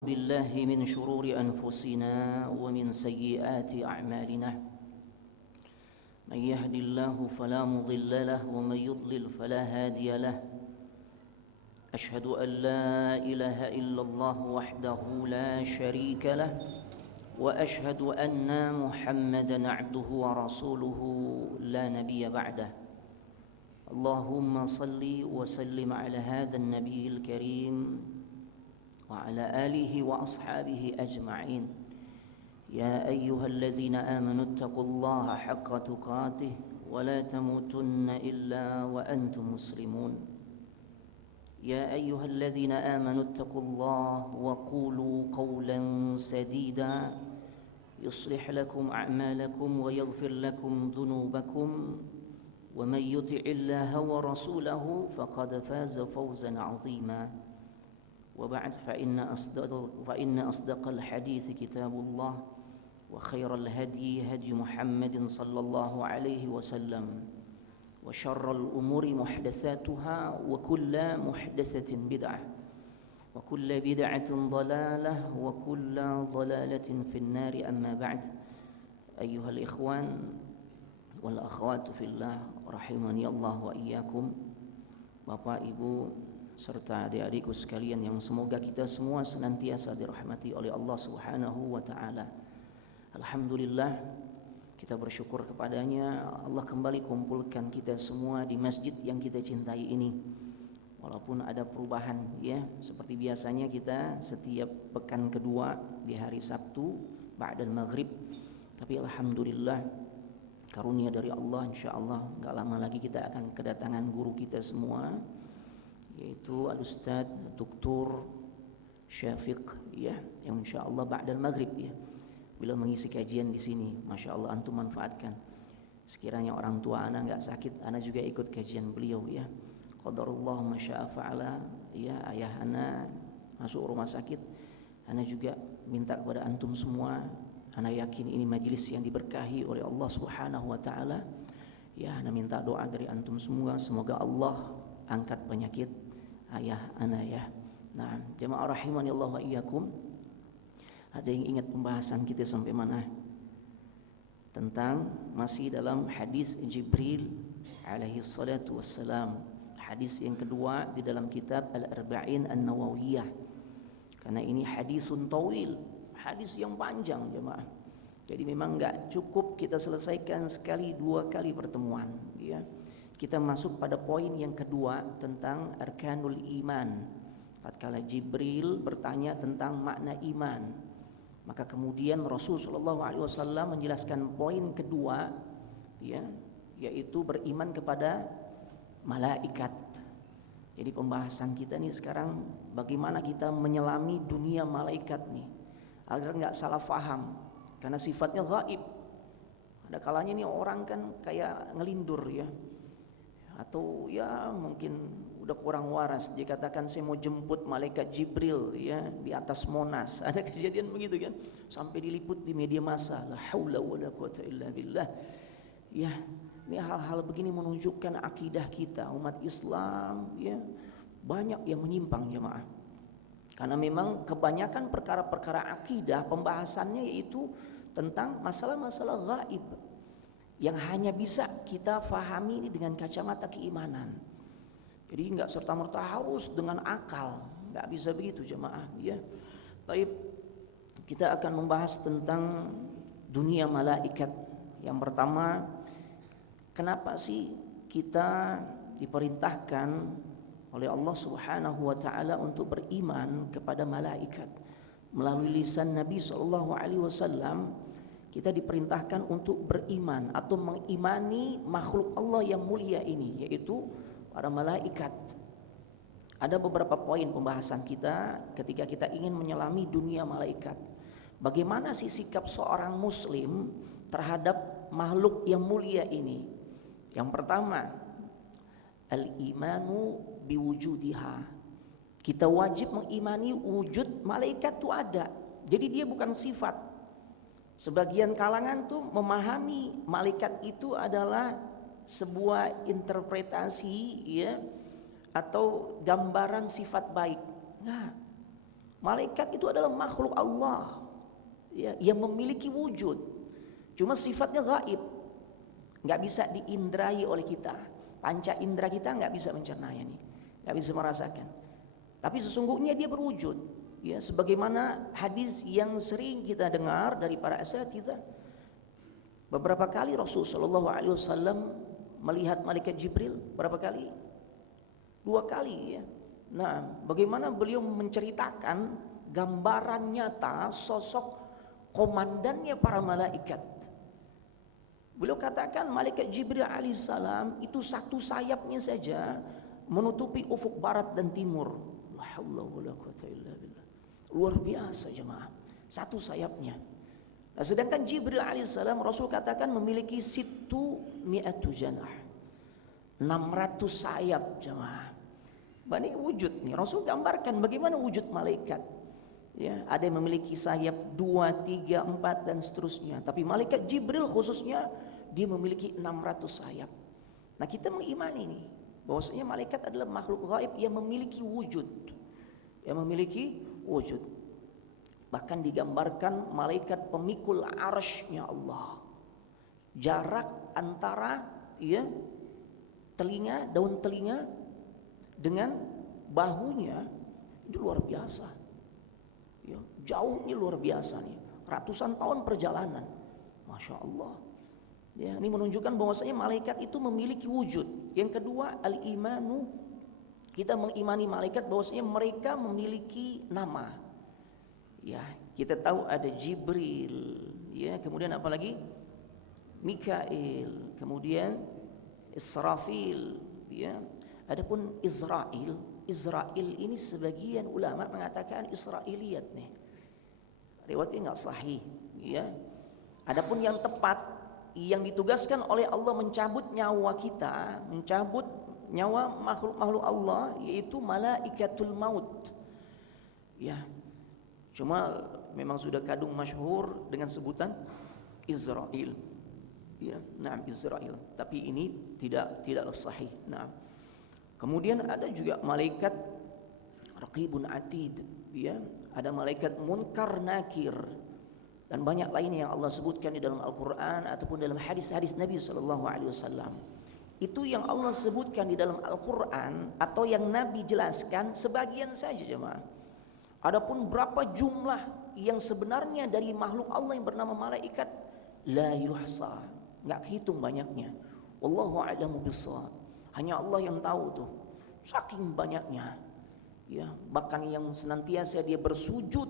بالله من شرور أنفسنا ومن سيئات أعمالنا من يهد الله فلا مضل له ومن يضلل فلا هادي له أشهد أن لا إله إلا الله وحده لا شريك له وأشهد أن محمدا عبده ورسوله لا نبي بعده اللهم صل وسلم على هذا النبي الكريم وعلى آله وأصحابه أجمعين يا أيها الذين آمنوا اتقوا الله حق تقاته ولا تموتن إلا وأنتم مسلمون يا أيها الذين آمنوا اتقوا الله وقولوا قولا سديدا يصلح لكم أعمالكم ويغفر لكم ذنوبكم ومن يطع الله ورسوله فقد فاز فوزا عظيما وبعد فإن أصدق الحديث كتاب الله وخير الهدي هدي محمد صلى الله عليه وسلم وشر الأمور محدثاتها وكل محدثة بدعة وكل بدعة ضلالة وكل ضلالة في النار أما بعد أيها الإخوان والأخوات في الله رحمني الله وإياكم. Bapak, Ibu, serta adik-adikku sekalian yang semoga kita semua senantiasa dirahmati oleh Allah Subhanahu wa taala. Alhamdulillah, kita bersyukur kepadanya Allah kembali kumpulkan kita semua di masjid yang kita cintai ini. Walaupun ada perubahan ya, seperti biasanya kita setiap pekan kedua di hari Sabtu ba'dal maghrib, tapi alhamdulillah karunia dari Allah, insyaallah enggak lama lagi kita akan kedatangan guru kita semua, yaitu Al-Ustaz Dr. Syafiq ya, yang insyaallah ba'dal maghrib ya. Bila mengisi kajian di sini, masyaallah antum manfaatkan. Sekiranya orang tua ana enggak sakit, ana juga ikut kajian beliau ya. Qadarullah ma syaa fa'ala ya, ayah ana masuk rumah sakit, ana juga minta kepada antum semua. Ana yakin ini majlis yang diberkahi oleh Allah Subhanahu wa taala. Ya, ana minta doa dari antum semua, semoga Allah angkat penyakit ayah ana ya. Nah, jemaah rahimani Allah wa iyyakum. Ada yang ingat pembahasan kita sampai mana? Tentang masih dalam hadis Jibril alaihi salatu wassalam. Hadis yang kedua di dalam kitab Al-Arba'in An-Nawawiyah. Karena ini hadisun tawil, hadis yang panjang jemaah. Jadi memang enggak cukup kita selesaikan sekali dua kali pertemuan ya. Kita masuk pada poin yang kedua tentang arkanul iman. Tatkala Jibril bertanya tentang makna iman, maka kemudian Rasulullah SAW menjelaskan poin kedua ya, yaitu beriman kepada malaikat. Jadi pembahasan kita nih sekarang bagaimana kita menyelami dunia malaikat nih agar enggak salah faham, karena sifatnya gaib. Ada kalanya nih orang kan kayak ngelindur ya, atau ya mungkin udah kurang waras, dia katakan saya mau jemput malaikat Jibril ya di atas Monas. Ada kejadian begitu kan, sampai diliput di media massa. La haula wala quwata illa billah. Ya, ini hal-hal begini menunjukkan akidah kita umat Islam ya banyak yang menyimpang jemaah. Karena memang kebanyakan perkara-perkara akidah pembahasannya yaitu tentang masalah-masalah gaib yang hanya bisa kita fahami ini dengan kacamata keimanan. Jadi enggak serta-merta harus dengan akal, enggak bisa begitu jemaah ya. Baik, kita akan membahas tentang dunia malaikat. Yang pertama, kenapa sih kita diperintahkan oleh Allah Subhanahu wa taala untuk beriman kepada malaikat? Melalui lisan Nabi sallallahu alaihi wasallam kita diperintahkan untuk beriman atau mengimani makhluk Allah yang mulia ini, yaitu para malaikat. Ada beberapa poin pembahasan kita ketika kita ingin menyelami dunia malaikat. Bagaimana sih sikap seorang muslim terhadap makhluk yang mulia ini? Yang pertama, al-imanu biwujudiha. Kita wajib mengimani wujud malaikat itu ada. Jadi dia bukan sifat. Sebagian kalangan tuh memahami malaikat itu adalah sebuah interpretasi ya, atau gambaran sifat baik. Nah, Malaikat itu adalah makhluk Allah, ya, yang memiliki wujud. Cuma sifatnya gaib, nggak bisa diindrai oleh kita. Panca indera kita nggak bisa mencernanya nih, nggak bisa merasakan. Tapi sesungguhnya dia berwujud, ya, sebagaimana hadis yang sering kita dengar dari para asatidz. Beberapa kali Rasul Shallallahu Alaihi Wasallam melihat malaikat Jibril. Berapa kali? 2 kali, ya. Nah, bagaimana beliau menceritakan gambaran nyata sosok komandannya para malaikat. Beliau katakan malaikat Jibril alaihissalam itu satu sayapnya saja menutupi ufuk barat dan timur. La haula wala quwata illa billah. Luar biasa jemaah, satu sayapnya. Nah, sedangkan Jibril alaihissalam Rasul katakan memiliki mi'atu janah, 600 sayap jemaah. Ini wujud nih, Rasul gambarkan bagaimana wujud malaikat. Ya, ada yang memiliki sayap 2, 3, 4 dan seterusnya. Tapi malaikat Jibril khususnya dia memiliki 600 sayap. Nah, kita mengimani nih bahwasanya malaikat adalah makhluk gaib yang memiliki wujud. Yang memiliki wujud. Bahkan digambarkan malaikat pemikul arsy-Nya Allah. Jarak antara, ya, daun telinga dengan bahunya itu luar biasa, ya, jauhnya luar biasa nih, ratusan tahun perjalanan, masya Allah. Ya, ini menunjukkan bahwasanya malaikat itu memiliki wujud. Yang kedua, al-imanu, kita mengimani malaikat bahwasanya mereka memiliki nama. Ya, kita tahu ada Jibril, ya, kemudian apa lagi? Mikail, kemudian Israfil, ya. Adapun Israel ini sebagian ulama mengatakan Israiliyat nih. Riwayatnya enggak sahih, ya. Adapun yang tepat, yang ditugaskan oleh Allah mencabut nyawa kita, mencabut nyawa makhluk-makhluk Allah, yaitu malaikatul maut. Ya. Cuma memang sudah kadung masyhur dengan sebutan Israel. Ya, nah Israel. Tapi ini tidaklah sahih. Nah. Kemudian ada juga malaikat Raqibun Atid, ya, ada malaikat Munkar Nakir dan banyak lainnya yang Allah sebutkan di dalam Al-Qur'an ataupun dalam hadis-hadis Nabi sallallahu alaihi wasallam. Itu yang Allah sebutkan di dalam Al-Qur'an atau yang Nabi jelaskan sebagian saja jemaah. Adapun berapa jumlah yang sebenarnya dari makhluk Allah yang bernama malaikat, la yuhsa, enggak kehitung banyaknya. Wallahu a'lamu bissawab. Hanya Allah yang tahu tuh, saking banyaknya, ya, bahkan yang senantiasa dia bersujud,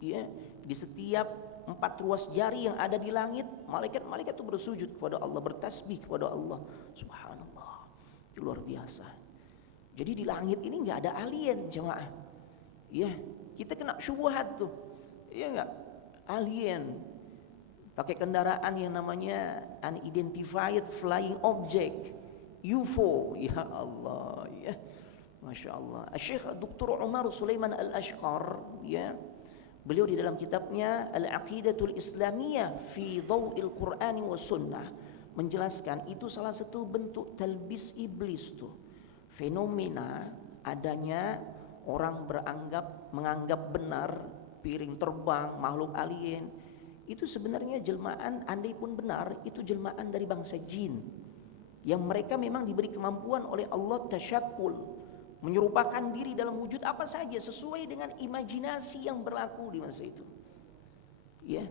ya, di setiap 4 ruas jari yang ada di langit, malaikat-malaikat itu bersujud kepada Allah, bertasbih kepada Allah. Subhanallah, itu luar biasa. Jadi di langit ini nggak ada alien jemaah, ya, kita kena syubhat tuh, ya nggak, alien pakai kendaraan yang namanya unidentified flying object, UFO, ya Allah, ya, masya Allah. Syekh Dr. Umar Sulaiman Al-Ashqar, ya, beliau di dalam kitabnya Al-Aqidatul Islamiyah fi Dhaw'il Qur'ani wa Sunnah menjelaskan itu salah satu bentuk talbis iblis tuh, fenomena adanya orang menganggap benar piring terbang, makhluk alien, itu sebenarnya jelmaan, andai pun benar, itu jelmaan dari bangsa jin yang mereka memang diberi kemampuan oleh Allah tasyakul, menyerupakan diri dalam wujud apa saja sesuai dengan imajinasi yang berlaku di masa itu. Ya,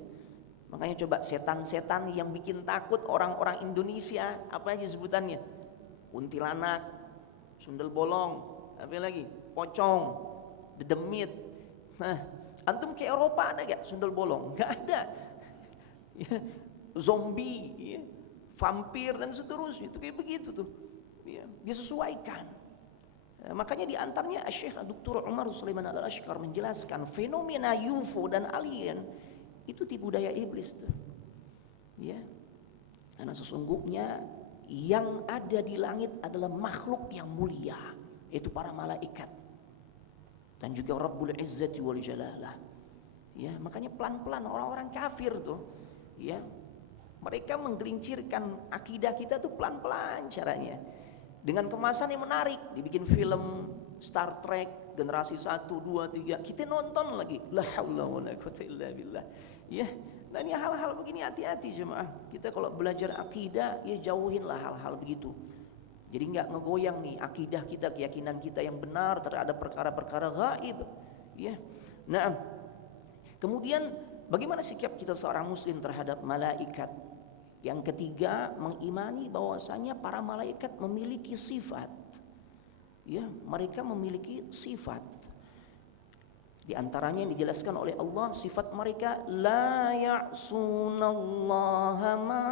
makanya coba setan-setan yang bikin takut orang-orang Indonesia, apa aja sebutannya? Kuntilanak, sundel bolong, apa lagi? Pocong, dedemit. Nah, antum ke Eropa ada gak sundel bolong? Gak ada. Ya, zombie, ya, vampir dan seterusnya, itu kayak begitu tuh, ya, disesuaikan. Nah, makanya di antaranya Syekh Dr. Umar Sulaiman Al-Ashqar menjelaskan fenomena UFO dan alien itu tipu daya iblis tuh, ya, karena sesungguhnya yang ada di langit adalah makhluk yang mulia, yaitu para malaikat dan juga Rabbul Izzati wal Jalalah. Ya, makanya pelan-pelan orang-orang kafir tuh, ya, mereka menggelincirkan akidah kita tuh pelan-pelan caranya. Dengan kemasan yang menarik, dibikin film Star Trek generasi 1, 2, 3, kita nonton lagi. La haula wala quwata illa billah. Ya, dan ya hal-hal begini hati-hati jemaah. Kita kalau belajar akidah, ya jauhinlah hal-hal begitu. Jadi nggak ngegoyang nih akidah kita, keyakinan kita yang benar terhadap perkara-perkara gaib. Ya. Nah, kemudian bagaimana sikap kita seorang muslim terhadap malaikat? Yang ketiga, mengimani bahwasanya para malaikat memiliki sifat. Ya, mereka memiliki sifat. Di antaranya yang dijelaskan oleh Allah, sifat mereka la ya'sunallaha ma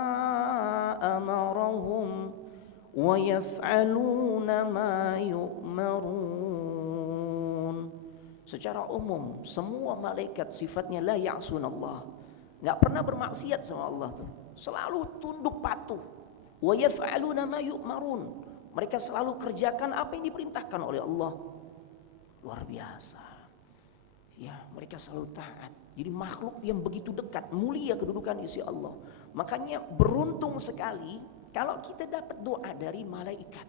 amarahum wa yaf'aluna ma yu'marun. Secara umum semua malaikat sifatnya la ya'sunallah, enggak pernah bermaksiat sama Allah tuh. Selalu tunduk patuh. Wa yaf'aluna ma yu'marun. Mereka selalu kerjakan apa yang diperintahkan oleh Allah. Luar biasa. Ya, mereka selalu taat. Jadi makhluk yang begitu dekat, mulia kedudukan isi Allah. Makanya beruntung sekali kalau kita dapat doa dari malaikat.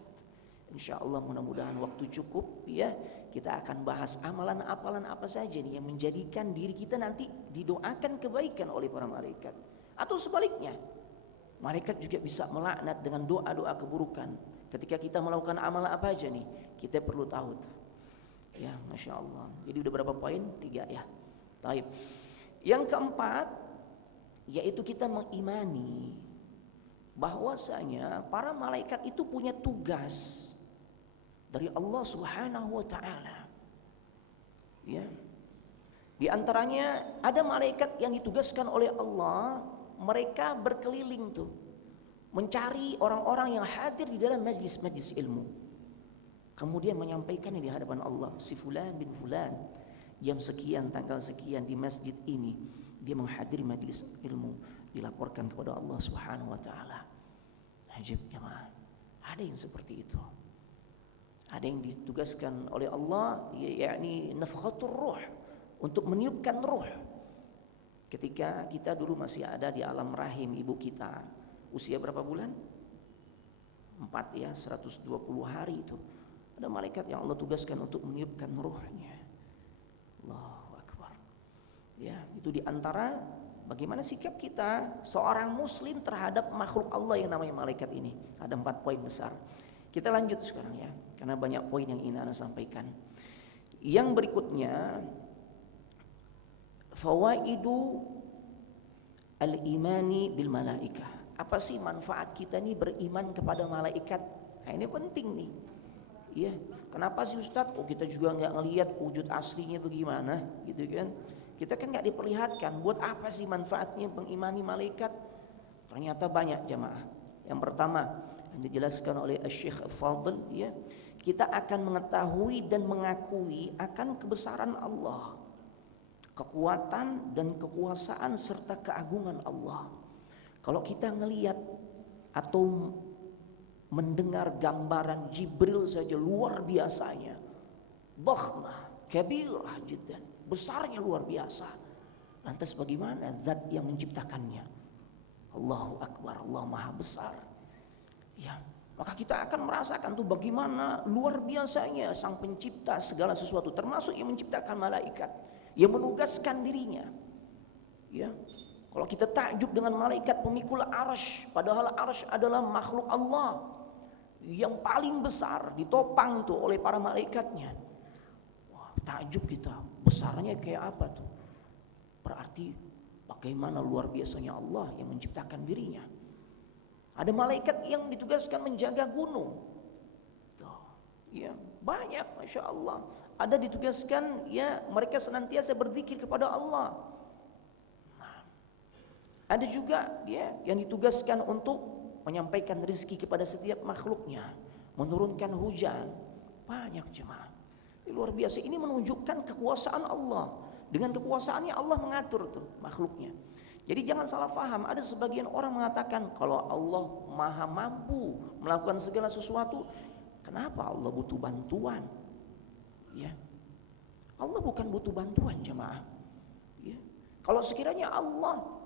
Insya Allah mudah-mudahan waktu cukup ya, kita akan bahas amalan-amalan apa saja nih yang menjadikan diri kita nanti didoakan kebaikan oleh para malaikat. Atau sebaliknya, malaikat juga bisa melaknat dengan doa-doa keburukan. Ketika kita melakukan amal apa aja nih, kita perlu tahu tuh. Ya, Masya Allah. Jadi udah berapa poin? 3 ya. Taib. Yang keempat, yaitu kita mengimani bahwasanya para malaikat itu punya tugas dari Allah Subhanahu wa taala. Ya. Di antaranya ada malaikat yang ditugaskan oleh Allah, mereka berkeliling tuh mencari orang-orang yang hadir di dalam majlis-majlis ilmu. Kemudian menyampaikannya di hadapan Allah, si fulan bin fulan jam sekian tanggal sekian di masjid ini dia menghadiri majlis ilmu, dilaporkan kepada Allah Subhanahu wa taala. Ajib jemaah. Ada yang seperti itu. Ada yang ditugaskan oleh Allah, yakni nafkhatur ruh, untuk meniupkan ruh. Ketika kita dulu masih ada di alam rahim ibu kita, usia berapa bulan? 4 ya, 120 hari itu. Ada malaikat yang Allah tugaskan untuk meniupkan ruhnya. Allahu Akbar. Ya, itu di antara bagaimana sikap kita seorang muslim terhadap makhluk Allah yang namanya malaikat ini. Ada 4 poin besar. Kita lanjut sekarang ya, karena banyak poin yang ingin Anda sampaikan. Yang berikutnya, fawaidu al-imani bil malaikah. Apa sih manfaat kita nih beriman kepada malaikat? Nah, ini penting nih. Iya, kenapa sih Ustadz? Oh, kita juga nggak ngelihat wujud aslinya bagaimana, gitu kan? Kita kan nggak diperlihatkan. Buat apa sih manfaatnya mengimani malaikat? Ternyata banyak jamaah. Yang pertama yang dijelaskan oleh Syekh Fadl, ya, kita akan mengetahui dan mengakui akan kebesaran Allah, kekuatan dan kekuasaan serta keagungan Allah. Kalau kita ngelihat atau mendengar gambaran Jibril saja luar biasanya, bakhmah, kabirah jiddan, besarnya luar biasa. Lantas bagaimana zat yang menciptakannya? Allahu Akbar, Allah Maha Besar. Ya, maka kita akan merasakan tuh bagaimana luar biasanya sang pencipta segala sesuatu, termasuk yang menciptakan malaikat, yang menugaskan dirinya. Ya. Kalau kita takjub dengan malaikat pemikul arsy, padahal arsy adalah makhluk Allah yang paling besar, ditopang tuh oleh para malaikatnya. Wah, takjub kita, besarnya kayak apa tuh? Berarti bagaimana luar biasanya Allah yang menciptakan dirinya. Ada malaikat yang ditugaskan menjaga gunung. Tuh, ya, banyak, Masya Allah. Ada ditugaskan, ya, mereka senantiasa berzikir kepada Allah. Ada juga dia yang ditugaskan untuk menyampaikan rezeki kepada setiap makhluknya, menurunkan hujan. Banyak jemaah. Ini luar biasa. Ini menunjukkan kekuasaan Allah. Dengan kekuasaannya Allah mengatur tuh makhluknya. Jadi jangan salah paham. Ada sebagian orang mengatakan kalau Allah Maha mampu melakukan segala sesuatu, kenapa Allah butuh bantuan? Ya. Allah bukan butuh bantuan jemaah. Ya. Kalau sekiranya Allah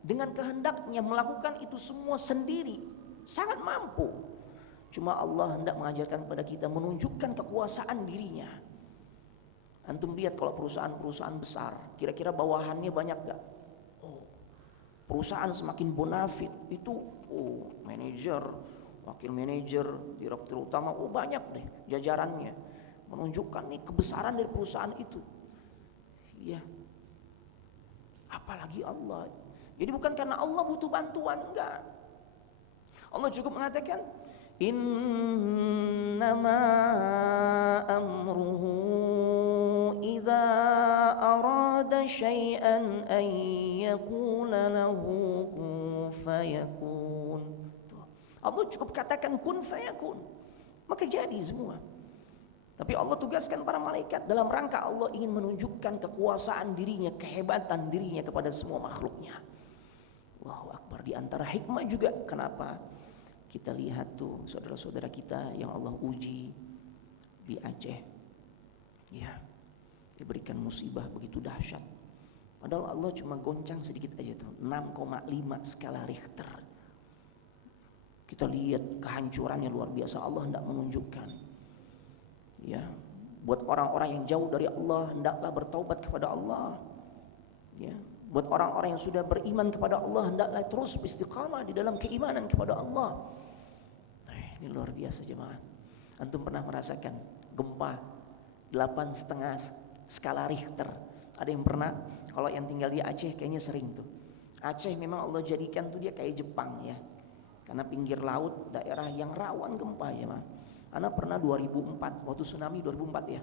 dengan kehendaknya melakukan itu semua sendiri, sangat mampu. Cuma Allah hendak mengajarkan kepada kita, menunjukkan kekuasaan dirinya. Antum lihat kalau perusahaan-perusahaan besar, kira-kira bawahannya banyak gak? Oh, perusahaan semakin bonafit itu, manajer, wakil manajer, direktur utama, banyak deh jajarannya. Menunjukkan nih kebesaran dari perusahaan itu. Iya. Apalagi Allah. Jadi bukan karena Allah butuh bantuan, enggak. Allah cukup mengatakan, innama amruhu idza arada syai'an an yaqula lahu kun fayakun. Allah cukup katakan kun fayakun, maka jadi semua. Tapi Allah tugaskan para malaikat dalam rangka Allah ingin menunjukkan kekuasaan dirinya, kehebatan dirinya kepada semua makhluknya. Allahu Akbar. Di antara hikmah juga kenapa kita lihat tuh saudara-saudara kita yang Allah uji di Aceh, ya, diberikan musibah begitu dahsyat. Padahal Allah cuma goncang sedikit aja tuh, 6,5 skala Richter. Kita lihat kehancurannya luar biasa. Allah hendak menunjukkan, ya, buat orang-orang yang jauh dari Allah hendaklah bertaubat kepada Allah. Ya, buat orang-orang yang sudah beriman kepada Allah hendaklah terus istiqamah di dalam keimanan kepada Allah. Ini luar biasa jemaah. Antum pernah merasakan gempa 8,5 skala Richter? Ada yang pernah? Kalau yang tinggal di Aceh kayaknya sering tuh. Aceh memang Allah jadikan tuh dia kayak Jepang ya, karena pinggir laut, daerah yang rawan gempa jemaah. Ana pernah 2004 waktu tsunami 2004 ya.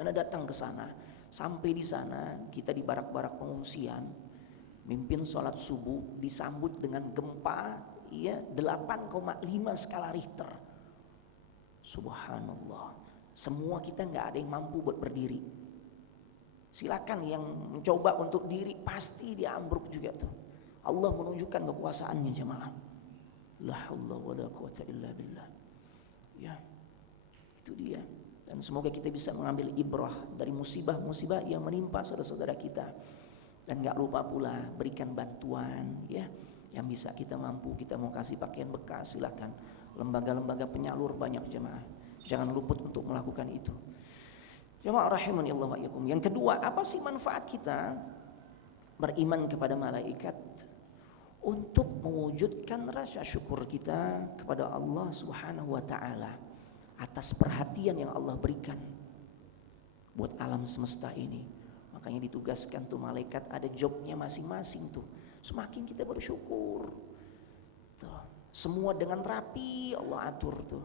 Ana datang ke sana. Sampai di sana kita di barak-barak pengungsian, mimpin sholat subuh disambut dengan gempa ya 8,5 skala Richter. Subhanallah. Semua kita nggak ada yang mampu buat berdiri. Silakan yang mencoba untuk diri pasti dia ambruk juga tuh. Allah menunjukkan kekuasaannya jemaah. La haula wala quwata illa billah. Ya, itu dia. Dan semoga kita bisa mengambil ibrah dari musibah-musibah yang menimpa saudara-saudara kita. Dan gak lupa pula berikan bantuan ya, yang bisa kita mampu. Kita mau kasih pakaian bekas, silakan. Lembaga-lembaga penyalur banyak jemaah. Jangan luput untuk melakukan itu. Jemaah rahimani Allah wa iyyakum. Yang kedua, apa sih manfaat kita beriman kepada malaikat? Untuk mewujudkan rasa syukur kita kepada Allah Subhanahu wa taala atas perhatian yang Allah berikan buat alam semesta ini. Makanya ditugaskan tuh malaikat, ada jobnya masing-masing tuh. Semakin kita bersyukur tuh, semua dengan rapi Allah atur tuh.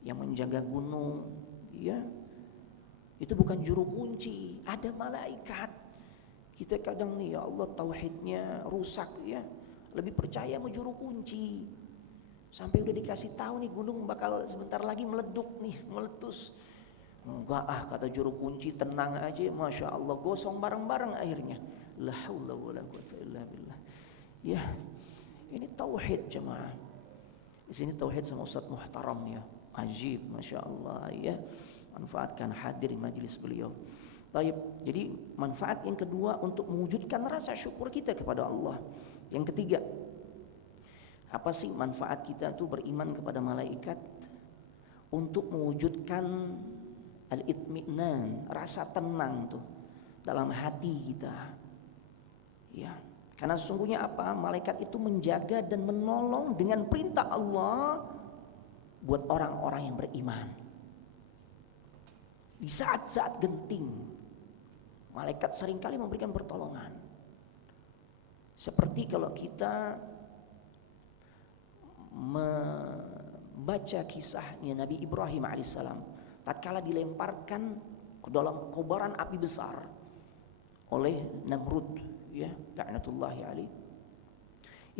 Yang menjaga gunung ya, itu bukan juru kunci, ada malaikat. Kita kadang nih ya Allah tauhidnya rusak ya, lebih percaya sama juru kunci. Sampai udah dikasih tahu nih gunung bakal sebentar lagi meleduk nih, meletus. Enggak kata juru kunci, tenang aja, masya Allah, gosong bareng-bareng akhirnya. La haula wala quwata illa billah. Ya, ini tauhid jemaah. Di sini tauhid sama Ustaz Muhtaram ya, ajib, masya Allah ya. Manfaatkan hadir di majelis beliau. Baik, jadi manfaat yang kedua untuk mewujudkan rasa syukur kita kepada Allah. Yang ketiga, apa sih manfaat kita tuh beriman kepada malaikat? Untuk mewujudkan al-itminan, rasa tenang tuh dalam hati kita. Ya, karena sesungguhnya apa? Malaikat itu menjaga dan menolong dengan perintah Allah buat orang-orang yang beriman. Di saat-saat genting, malaikat seringkali memberikan pertolongan. Seperti kalau kita membaca kisahnya Nabi Ibrahim alaihissalam, tatkala dilemparkan ke dalam kobaran api besar oleh Namrud, ya, la'natullahi alaih.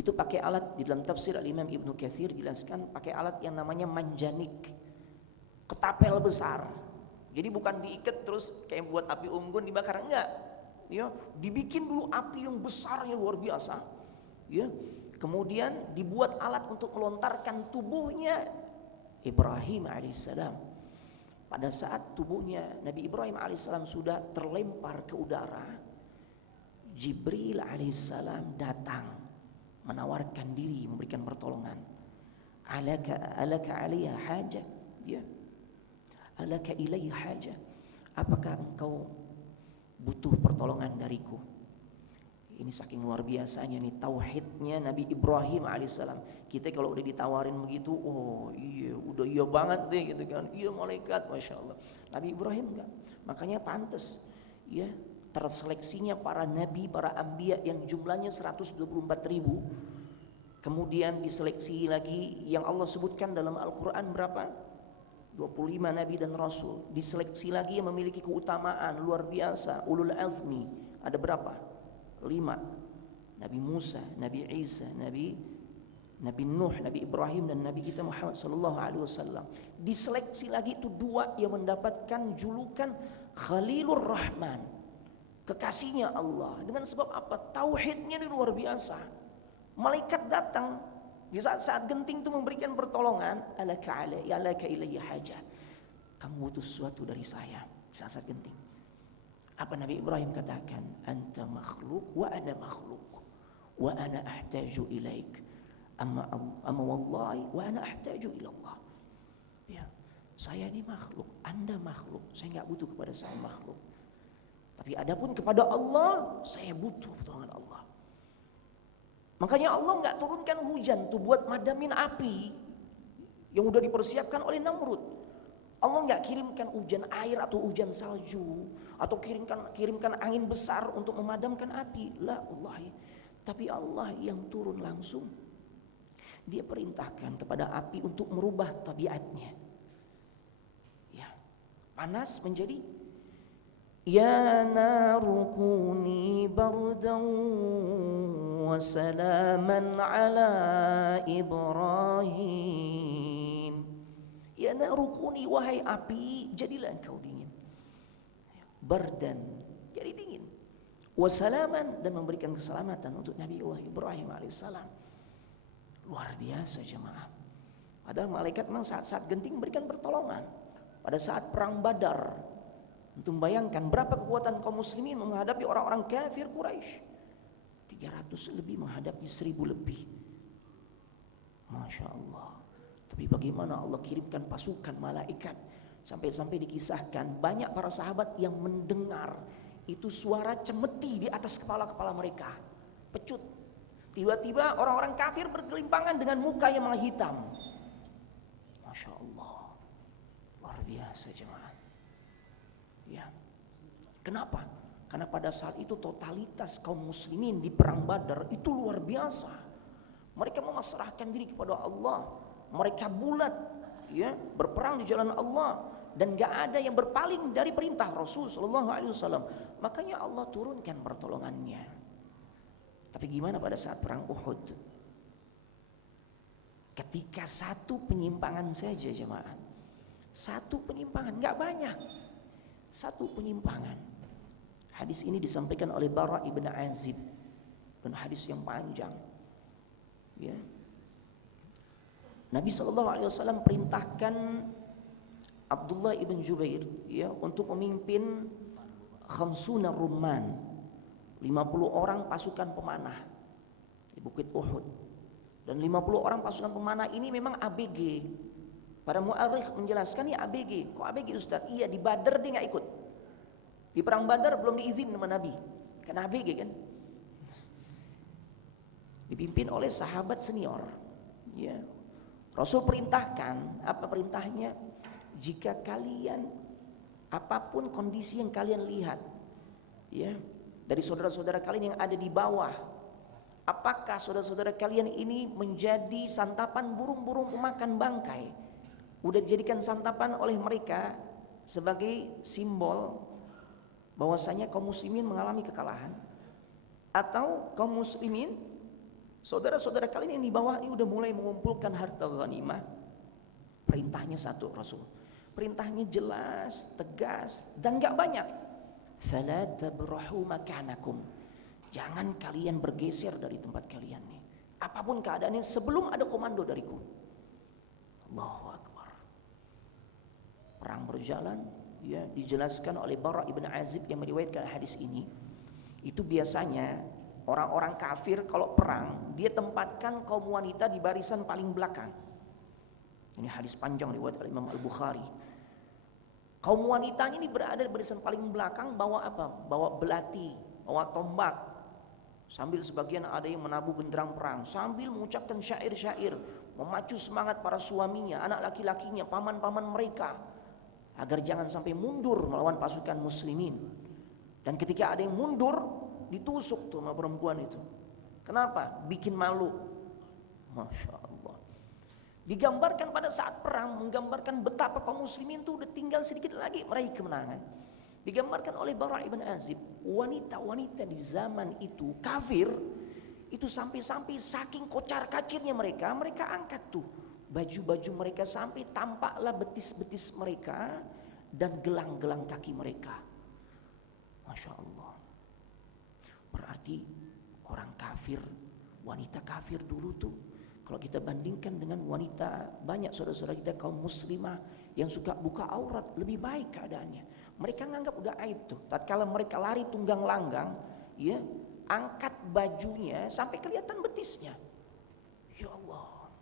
Itu pakai alat, di dalam tafsir Al-Imam Ibnu Katsir jelaskan pakai alat yang namanya manjanik, ketapel besar. Jadi bukan diikat terus kayak buat api unggun dibakar, enggak. Ya, dibikin dulu api yang besarnya luar biasa. Ya, kemudian dibuat alat untuk melontarkan tubuhnya Ibrahim alaihissalam. Pada saat tubuhnya Nabi Ibrahim alaihissalam sudah terlempar ke udara, Jibril alaihissalam datang menawarkan diri, memberikan pertolongan. alaka alayya haja, ya. Alaka ilayya haja. Apakah engkau butuh pertolongan dariku? Ini saking luar biasanya nih tauhidnya Nabi Ibrahim alaihissalam. Kita kalau udah ditawarin begitu, oh iya, udah iya banget deh gitu kan. Iya malaikat, masya Allah. Nabi Ibrahim enggak. Makanya pantas, ya, terseleksinya para nabi, para anbiya yang jumlahnya 124.000. Kemudian diseleksi lagi yang Allah sebutkan dalam Al-Quran berapa? 25 nabi dan rasul. Diseleksi lagi yang memiliki keutamaan luar biasa, ulul azmi. Ada berapa? 5. Nabi Musa, Nabi Isa, Nabi Nuh, Nabi Ibrahim, dan Nabi kita Muhammad sallallahu alaihi wasallam. Diseleksi lagi itu 2 yang mendapatkan julukan Khalilur Rahman, kekasihnya Allah. Dengan sebab apa? Tauhidnya ini luar biasa. Malaikat datang di saat genting itu memberikan pertolongan. Alaka ilayya haja. Kamu butuh sesuatu dari saya saat genting. Apa Nabi Ibrahim katakan? Anta makhluk wa ana makhluk wa ana ahtaju ilaik. Amma wallahi wa ana ahtaju ila Allah. Ya, saya ini makhluk, Anda makhluk. Saya enggak butuh kepada saya makhluk. Tapi adapun kepada Allah, saya butuh pertolongan Allah. Makanya Allah enggak turunkan hujan tuh buat madamin api yang udah dipersiapkan oleh Namrud. Allah enggak kirimkan hujan air atau hujan salju atau kirimkan angin besar untuk memadamkan api. La wallahi. Tapi Allah yang turun langsung. Dia perintahkan kepada api untuk merubah tabiatnya. Ya. Panas menjadi ya narukuni bardan wa salaman ala Ibrahim. Ya narukuni, wahai api, jadilah engkau dingin. Bardan, jadi dingin. Wasalaman, dan memberikan keselamatan untuk Nabi Allah Ibrahim alaihissalam. Luar biasa jemaah. Padahal malaikat memang saat-saat genting memberikan pertolongan. Pada saat perang Badar, untuk membayangkan berapa kekuatan kaum muslimin menghadapi orang-orang kafir Quraisy. 300 lebih menghadapi 1000 lebih. Masya Allah. Tapi bagaimana Allah kirimkan pasukan malaikat, sampai-sampai dikisahkan banyak para sahabat yang mendengar itu suara cemeti di atas kepala-kepala mereka, pecut. Tiba-tiba orang-orang kafir bergelimpangan dengan muka yang menghitam. Masya Allah, luar biasa jemaah. Ya, kenapa? Karena pada saat itu totalitas kaum muslimin di perang Badar itu luar biasa. Mereka memasrahkan diri kepada Allah. Mereka bulat, ya, berperang di jalan Allah, dan gak ada yang berpaling dari perintah Rasul sallallahu alaihi wasallam. Makanya Allah turunkan pertolongannya. Tapi gimana pada saat perang Uhud? Ketika satu penyimpangan saja jemaah, satu penyimpangan, gak banyak, satu penyimpangan. Hadis ini disampaikan oleh Bara ibn Azib, dan hadis yang panjang, ya. Nabi SAW perintahkan Abdullah ibn Jubair, ya, untuk memimpin khamsuna rumman, 50 orang pasukan pemanah di Bukit Uhud. Dan 50 orang pasukan pemanah ini memang ABG. Para mu'arikh menjelaskan, ya ABG. Kok ABG Ustaz? Iya, di Badar dia gak ikut. Di perang Badar belum diizin sama Nabi, karena ABG kan. Dipimpin oleh sahabat senior, ya. Rasul perintahkan, apa perintahnya? Jika kalian, apapun kondisi yang kalian lihat, ya, dari saudara-saudara kalian yang ada di bawah, apakah saudara-saudara kalian ini menjadi santapan burung-burung pemakan bangkai, udah dijadikan santapan oleh mereka sebagai simbol bahwasanya kaum muslimin mengalami kekalahan, atau kaum muslimin, saudara-saudara kalian yang di bawah ini udah mulai mengumpulkan harta ghanimah. Perintahnya satu Rasul. Perintahnya jelas, tegas, dan gak banyak. Fala tabrahu makanakum. Jangan kalian bergeser dari tempat kalian nih. Apapun keadaannya sebelum ada komando dariku. Allahu Akbar. Perang berjalan, ya, dijelaskan oleh Bara ibn Azib yang meriwayatkan hadis ini. Itu biasanya orang-orang kafir kalau perang, dia tempatkan kaum wanita di barisan paling belakang. Ini hadis panjang riwayat Imam Al-Bukhari. Kaum wanitanya ini berada di barisan paling belakang, bawa apa? Bawa belati, bawa tombak. Sambil sebagian ada yang menabuh genderang perang, sambil mengucapkan syair-syair, memacu semangat para suaminya, anak laki-lakinya, paman-paman mereka, agar jangan sampai mundur melawan pasukan muslimin. Dan ketika ada yang mundur, ditusuk tuh sama perempuan itu. Kenapa? Bikin malu. Masya Allah. Digambarkan pada saat perang, menggambarkan betapa kaum muslimin itu udah tinggal sedikit lagi meraih kemenangan. Digambarkan oleh Bara' ibn Azib, wanita-wanita di zaman itu kafir, itu sampai-sampai saking kocar-kacirnya mereka angkat tuh baju-baju mereka sampai tampaklah betis-betis mereka dan gelang-gelang kaki mereka. Masya Allah. Berarti orang kafir, wanita kafir dulu tuh, kalau kita bandingkan dengan wanita banyak saudara-saudara kita kaum muslimah yang suka buka aurat, lebih baik keadaannya. Mereka nganggap udah aib tuh. Tatkala mereka lari tunggang langgang, ya, angkat bajunya sampai kelihatan betisnya. Ya Allah.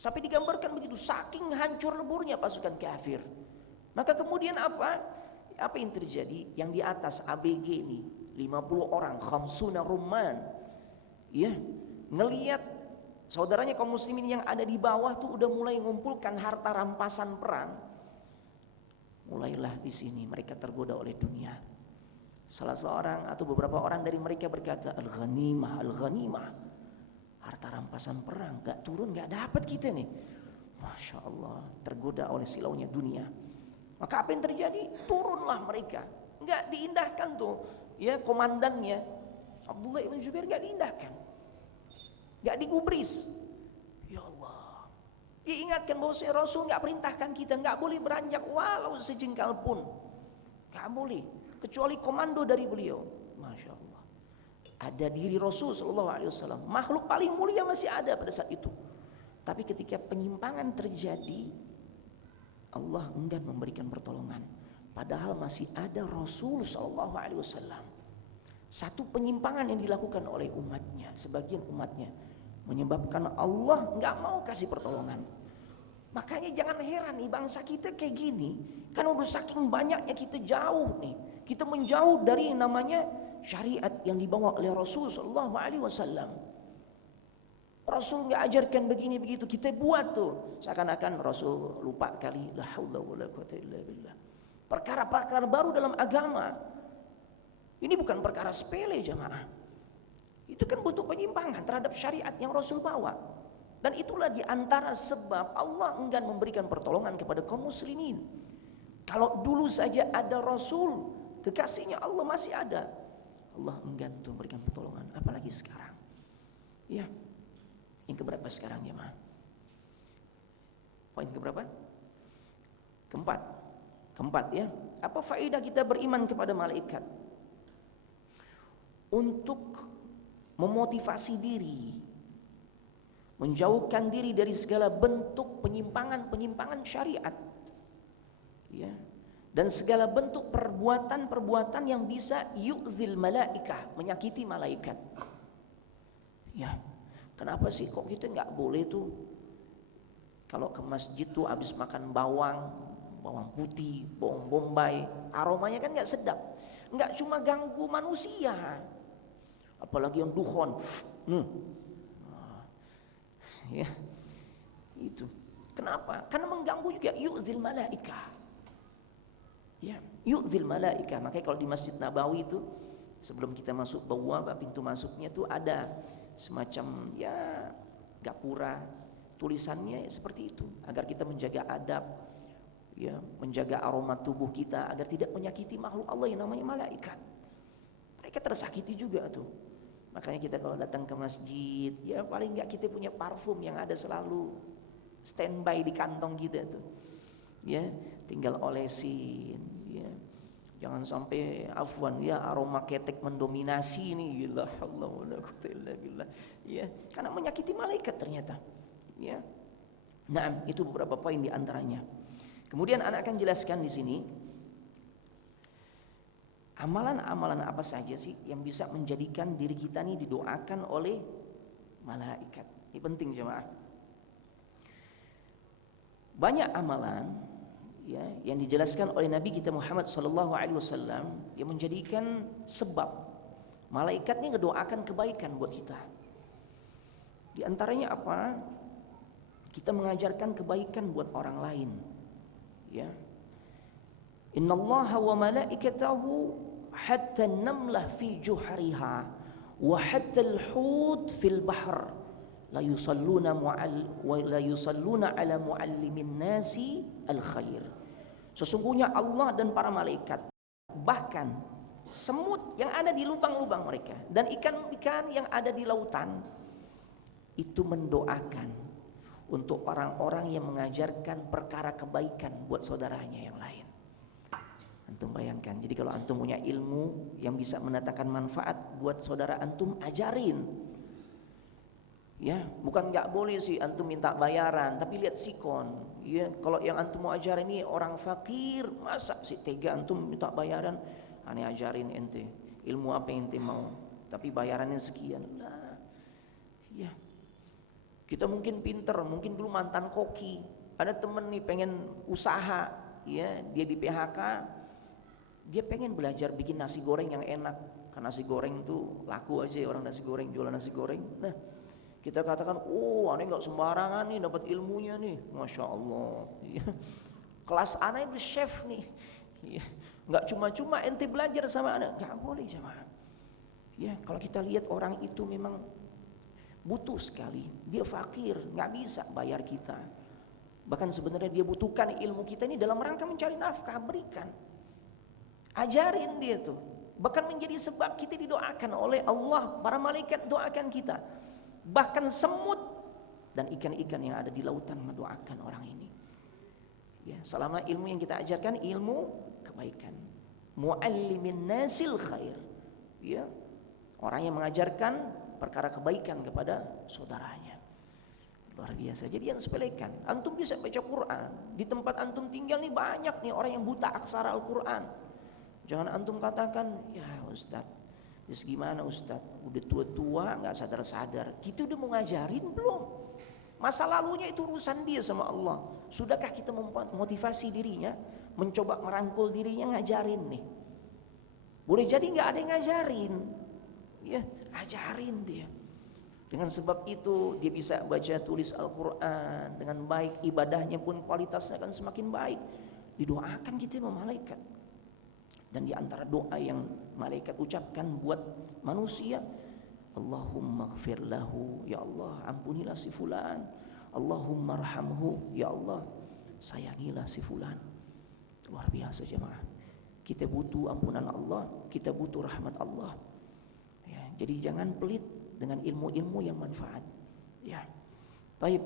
Sampai digambarkan begitu, saking hancur leburnya pasukan kafir. Maka kemudian apa? Apa yang terjadi? Yang di atas ABG ini 50 orang, khamsuna rumman. Ya, ngelihat saudaranya kaum muslimin yang ada di bawah tuh udah mulai mengumpulkan harta rampasan perang. Mulailah di sini mereka tergoda oleh dunia. Salah seorang atau beberapa orang dari mereka berkata, al-ghanimah, al-ghanimah, harta rampasan perang, gak turun, gak dapat kita nih. Masya Allah, tergoda oleh silaunya dunia. Maka apa yang terjadi? Turunlah mereka. Gak diindahkan tuh, ya, komandannya Abdullah ibn Zubair gak diindahkan, gak digubris. Ya Allah. Diingatkan bahwa Rasul nggak perintahkan kita nggak boleh beranjak walau sejengkal pun, nggak boleh kecuali komando dari beliau. Masya Allah. Ada diri Rasul Shallallahu Alaihi Wasallam, makhluk paling mulia masih ada pada saat itu. Tapi ketika penyimpangan terjadi, Allah enggan memberikan pertolongan. Padahal masih ada Rasul Shallallahu Alaihi Wasallam. Satu penyimpangan yang dilakukan oleh umatnya, sebagian umatnya, menyebabkan Allah nggak mau kasih pertolongan. Makanya jangan heran nih bangsa kita kayak gini, kan udah saking banyaknya kita jauh nih, kita menjauh dari yang namanya syariat yang dibawa oleh Rasul Sallallahu Alaihi Wasallam. Rasul nggak ajarkan begini begitu, kita buat tuh seakan-akan Rasul lupa kali. La haula wala quwata illa billah. Perkara-perkara baru dalam agama ini bukan perkara sepele jamaah. Itu kan butuh penyimpangan terhadap syariat yang Rasul bawa. Dan itulah diantara sebab Allah enggan memberikan pertolongan kepada kaum muslimin. Kalau dulu saja ada Rasul, kekasihnya Allah masih ada, Allah enggan untuk memberikan pertolongan, apalagi sekarang. Ya, yang keberapa sekarang ya ma? Poin keberapa? Keempat ya. Apa faedah kita beriman kepada malaikat? Untuk memotivasi diri, menjauhkan diri dari segala bentuk penyimpangan syariat, ya, dan segala bentuk perbuatan yang bisa yu'zil malaikah, menyakiti malaikat. Ya, kenapa sih kok kita nggak boleh tuh kalau ke masjid tuh habis makan bawang putih, bawang bombay, aromanya kan nggak sedap, nggak cuma ganggu manusia, apalagi yang dukhon. Ya, itu. Kenapa? Karena mengganggu juga yu'zil malaikah. Ya, yu'zil malaikah. Makanya kalau di Masjid Nabawi itu sebelum kita masuk bawah pintu masuknya tuh ada semacam ya gapura, tulisannya seperti itu agar kita menjaga adab, ya, menjaga aroma tubuh kita agar tidak menyakiti makhluk Allah yang namanya malaikat. Mereka tersakiti juga tuh. Makanya kita kalau datang ke masjid, ya paling enggak kita punya parfum yang ada selalu standby di kantong kita tuh. Ya, tinggal olesin, ya. Jangan sampai afwan ya aroma ketek mendominasi nih, la haula wala quwata illa billah. Ya, karena menyakiti malaikat ternyata. Ya. Nah, itu beberapa poin di antaranya. Kemudian anak akan jelaskan di sini amalan-amalan apa saja sih yang bisa menjadikan diri kita ini didoakan oleh malaikat. Ini penting jemaah. Banyak amalan ya yang dijelaskan oleh Nabi kita Muhammad sallallahu alaihi wasallam yang menjadikan sebab malaikat ini ngedoakan kebaikan buat kita. Di antaranya apa? Kita mengajarkan kebaikan buat orang lain. Ya. Innallaha wa malaikatahu hatta an-namlah fi juhriha wa hatta al-hut fil bahr la yusalluna ala muallimin nasi al-khair. Sesungguhnya Allah dan para malaikat, bahkan semut yang ada di lubang-lubang mereka dan ikan-ikan yang ada di lautan itu mendoakan untuk orang-orang yang mengajarkan perkara kebaikan buat saudaranya yang lain. Antum bayangkan, jadi kalau antum punya ilmu yang bisa mendatangkan manfaat buat saudara antum, ajarin. Ya, bukan nggak boleh sih antum minta bayaran, tapi lihat sikon. Ya, kalau yang antum mau ajarin ini orang fakir, masa sih tega antum minta bayaran? Aneh ajarin ente, ilmu apa yang ente mau, tapi bayarannya sekian. Nah, ya. Kita mungkin pinter, mungkin dulu mantan koki. Ada temen nih pengen usaha, ya dia di PHK, dia pengen belajar bikin nasi goreng yang enak. Karena nasi goreng tuh laku aja orang nasi goreng, jualan nasi goreng. Nah, kita katakan, oh aneh nggak sembarangan nih dapat ilmunya nih, masya Allah. Ya. Kelas aneh itu chef nih, ya. Nggak cuma-cuma ente belajar sama anak, nggak boleh jemaah. Ya, kalau kita lihat orang itu memang butuh sekali, dia fakir, nggak bisa bayar kita. Bahkan sebenarnya dia butuhkan ilmu kita ini dalam rangka mencari nafkah, berikan. Ajarin dia tuh. Bahkan menjadi sebab kita didoakan oleh Allah, para malaikat doakan kita. Bahkan semut dan ikan-ikan yang ada di lautan mendoakan orang ini. Ya, selama ilmu yang kita ajarkan ilmu kebaikan. Muallimin nasil khair. Ya, orang yang mengajarkan perkara kebaikan kepada saudaranya. Luar biasa. Jadi yang sepelekan, antum bisa baca Quran. Di tempat antum tinggal nih banyak nih orang yang buta aksara Al-Quran. Jangan antum katakan, ya Ustaz, gimana Ustaz, udah tua-tua gak sadar-sadar. Kita udah mau ngajarin belum? Masa lalunya itu urusan dia sama Allah. Sudahkah kita memotivasi dirinya, mencoba merangkul dirinya ngajarin nih? Boleh jadi gak ada yang ngajarin. Ya, ajarin dia. Dengan sebab itu dia bisa baca tulis Al-Quran dengan baik, ibadahnya pun kualitasnya akan semakin baik. Didoakan kita sama malaikat. Dan di antara doa yang malaikat ucapkan buat manusia, Allahumma gfir lahu, ya Allah ampunilah si fulan. Allahumma arhamhu, ya Allah sayangilah si fulan. Luar biasa jemaah. Kita butuh ampunan Allah, kita butuh rahmat Allah. Ya, jadi jangan pelit dengan ilmu-ilmu yang manfaat. Ya. Baik.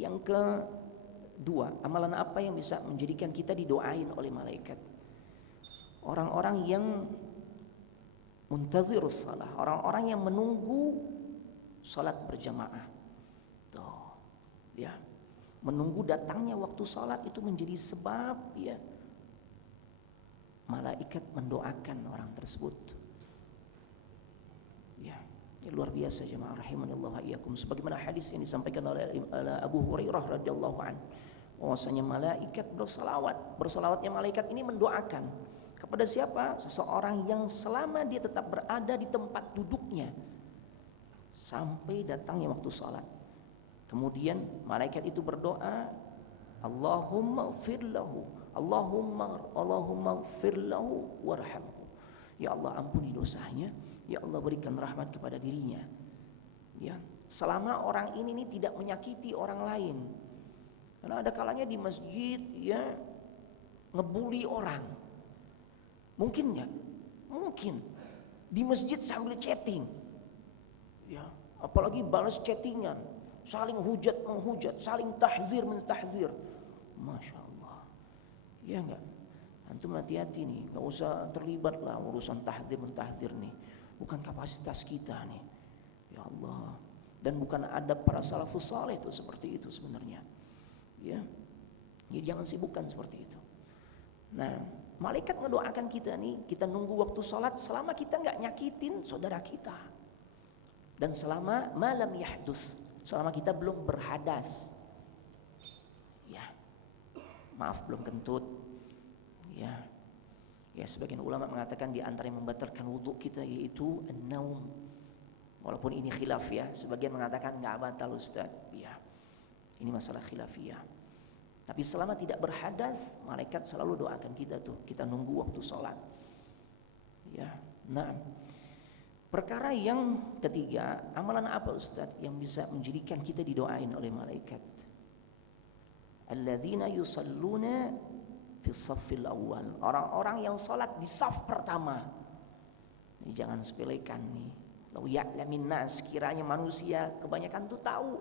Yang kedua, amalan apa yang bisa menjadikan kita didoain oleh malaikat? Orang-orang yang muntazir salah, orang-orang yang menunggu salat berjamaah. Tuh. Ya. Menunggu datangnya waktu salat itu menjadi sebab ya malaikat mendoakan orang tersebut. Ya, luar biasa jemaah rahimanallahu iyyakum, sebagaimana hadis yang disampaikan oleh Abu Hurairah radhiyallahu anhu, bahwasanya malaikat bersalawatnya malaikat ini mendoakan kepada siapa? Seseorang yang selama dia tetap berada di tempat duduknya sampai datangnya waktu salat. Kemudian malaikat itu berdoa, Allahumma ighfir lahu, Allahumma ighfir lahu warhamhu. Ya Allah ampuni dosanya, ya Allah berikan rahmat kepada dirinya. Ya, selama orang ini tidak menyakiti orang lain. Karena ada kalanya di masjid ya ngebully orang. Mungkin ya? Mungkin. Di masjid sambil chatting. Ya, apalagi balas chattingan, saling hujat menghujat, saling tahzir mentahzir. Masya Allah. Ya enggak? Antum hati-hati nih, enggak usah terlibat lah urusan tahzir mentahzir nih. Bukan kapasitas kita nih. Ya Allah. Dan bukan adab para salafus saleh itu seperti itu sebenarnya. Ya. Jadi jangan sibukkan seperti itu. Nah, malaikat ngedoakan kita nih, kita nunggu waktu sholat selama kita nggak nyakitin saudara kita, dan selama malam yahdus, selama kita belum berhadas. Maaf belum kentut. Ya. Ya, sebagian ulama mengatakan di antara yang membatalkan wudhu kita yaitu an-naum. Walaupun ini khilaf ya, sebagian mengatakan enggak batal Ustaz. Ya. Ini masalah khilafiyah. Tapi selama tidak berhadas, malaikat selalu doakan kita tuh. Kita nunggu waktu sholat. Ya. Nah, perkara yang ketiga, amalan apa Ustaz yang bisa menjadikan kita didoain oleh malaikat? Alladzina yusalluna fi shaffil awal. Orang-orang yang salat di saf pertama. Ini jangan sepelekan nih. Lau ya'lamin nas, kiranya manusia kebanyakan tuh tahu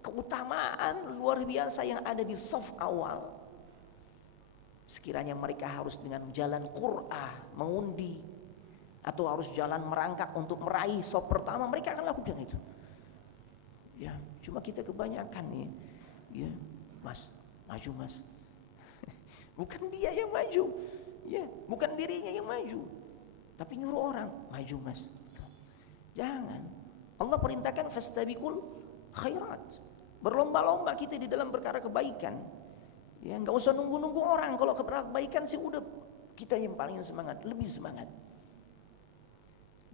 keutamaan luar biasa yang ada di saf awal. Sekiranya mereka harus dengan jalan qur'ah mengundi atau harus jalan merangkak untuk meraih saf pertama, mereka akan lakukan itu. Ya, cuma kita kebanyakan nih. Ya, Mas, maju Mas. Bukan dia yang maju, ya, bukan dirinya yang maju, tapi nyuruh orang maju Mas. Jangan. Allah perintahkan fastabiqul khairat. Berlomba-lomba kita di dalam perkara kebaikan. Ya, enggak usah nunggu-nunggu orang. Kalau kebaikan sih udah kita yang paling semangat, lebih semangat.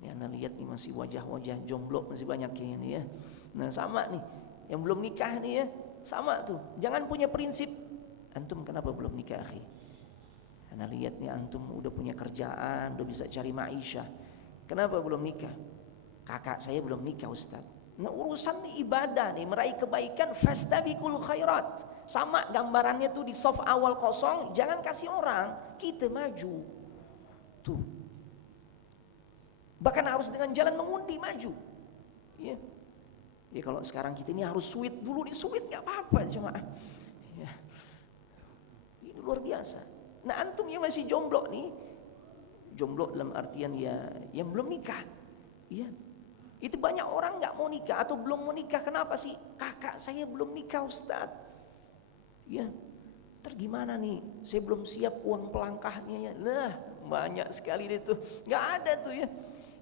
Ya, Anda lihat nih masih wajah-wajah jomblo masih banyak ini ya. Nah, sama nih, yang belum nikah nih ya, sama tuh. Jangan punya prinsip antum kenapa belum nikah akhi? Anda lihat nih antum udah punya kerjaan, udah bisa cari maisha. Kenapa belum nikah? Kakak saya belum nikah Ustaz. Nah, urusan nih ibadah nih, meraih kebaikan, fastabiqul khairat. Sama gambarannya tuh di soft awal kosong, jangan kasih orang, kita maju. Tuh. Bahkan harus dengan jalan mengundi maju. Ya. Ya kalau sekarang kita ini harus sweet dulu, di sweet enggak apa-apa jemaah. Ya. Ini luar biasa. Nah, antum yang masih jomblo nih, jomblo dalam artian ya yang belum nikah. Ya. Itu banyak orang nggak mau nikah atau belum mau nikah. Kenapa sih? Kakak saya belum nikah Ustaz. Ya, gimana nih? Saya belum siap uang pelangkahnya ya. Nah, banyak sekali itu. Nggak ada tuh ya.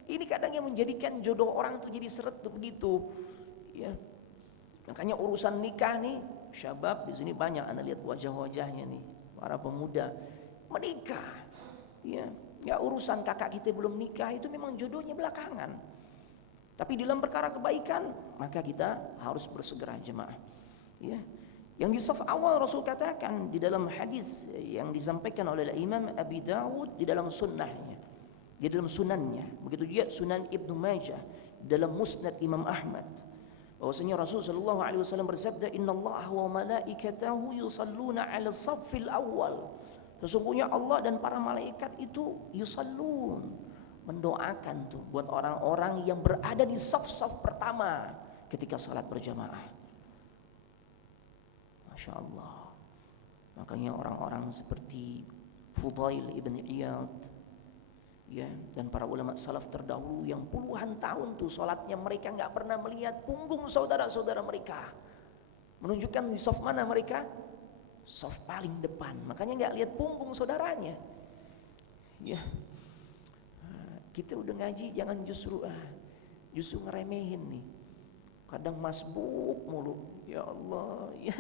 Ini kadang yang menjadikan jodoh orang tuh jadi seret tuh begitu. Ya, makanya urusan nikah nih, syabab di sini banyak. Anda lihat wajah-wajahnya nih, para pemuda menikah. Ya, nggak urusan kakak kita belum nikah itu memang jodohnya belakangan. Tapi dalam perkara kebaikan maka kita harus bersegera jemaah. Ya. Yang di saf awal Rasul katakan di dalam hadis yang disampaikan oleh Imam Abi Dawud di dalam sunnahnya, di dalam sunannya, begitu juga Sunan Ibnu Majah, dalam Musnad Imam Ahmad, bahwasanya Rasul sallallahu alaihi wasallam bersabda, "Innallaha wa malaikatahu yusalluna 'ala shaffil awwal." Sesungguhnya Allah dan para malaikat itu yusallun, mendoakan tuh buat orang-orang yang berada di saf-saf pertama ketika salat berjamaah. Masya Allah. Makanya orang-orang seperti Fudail ibn Iyad ya, dan para ulama salaf terdahulu yang puluhan tahun tuh salatnya mereka nggak pernah melihat punggung saudara-saudara mereka, menunjukkan di saf mana mereka, saf paling depan. Makanya nggak lihat punggung saudaranya. Ya. Kita udah ngaji jangan justru ngeremehin nih. Kadang masbuk mulu. Ya Allah, ya.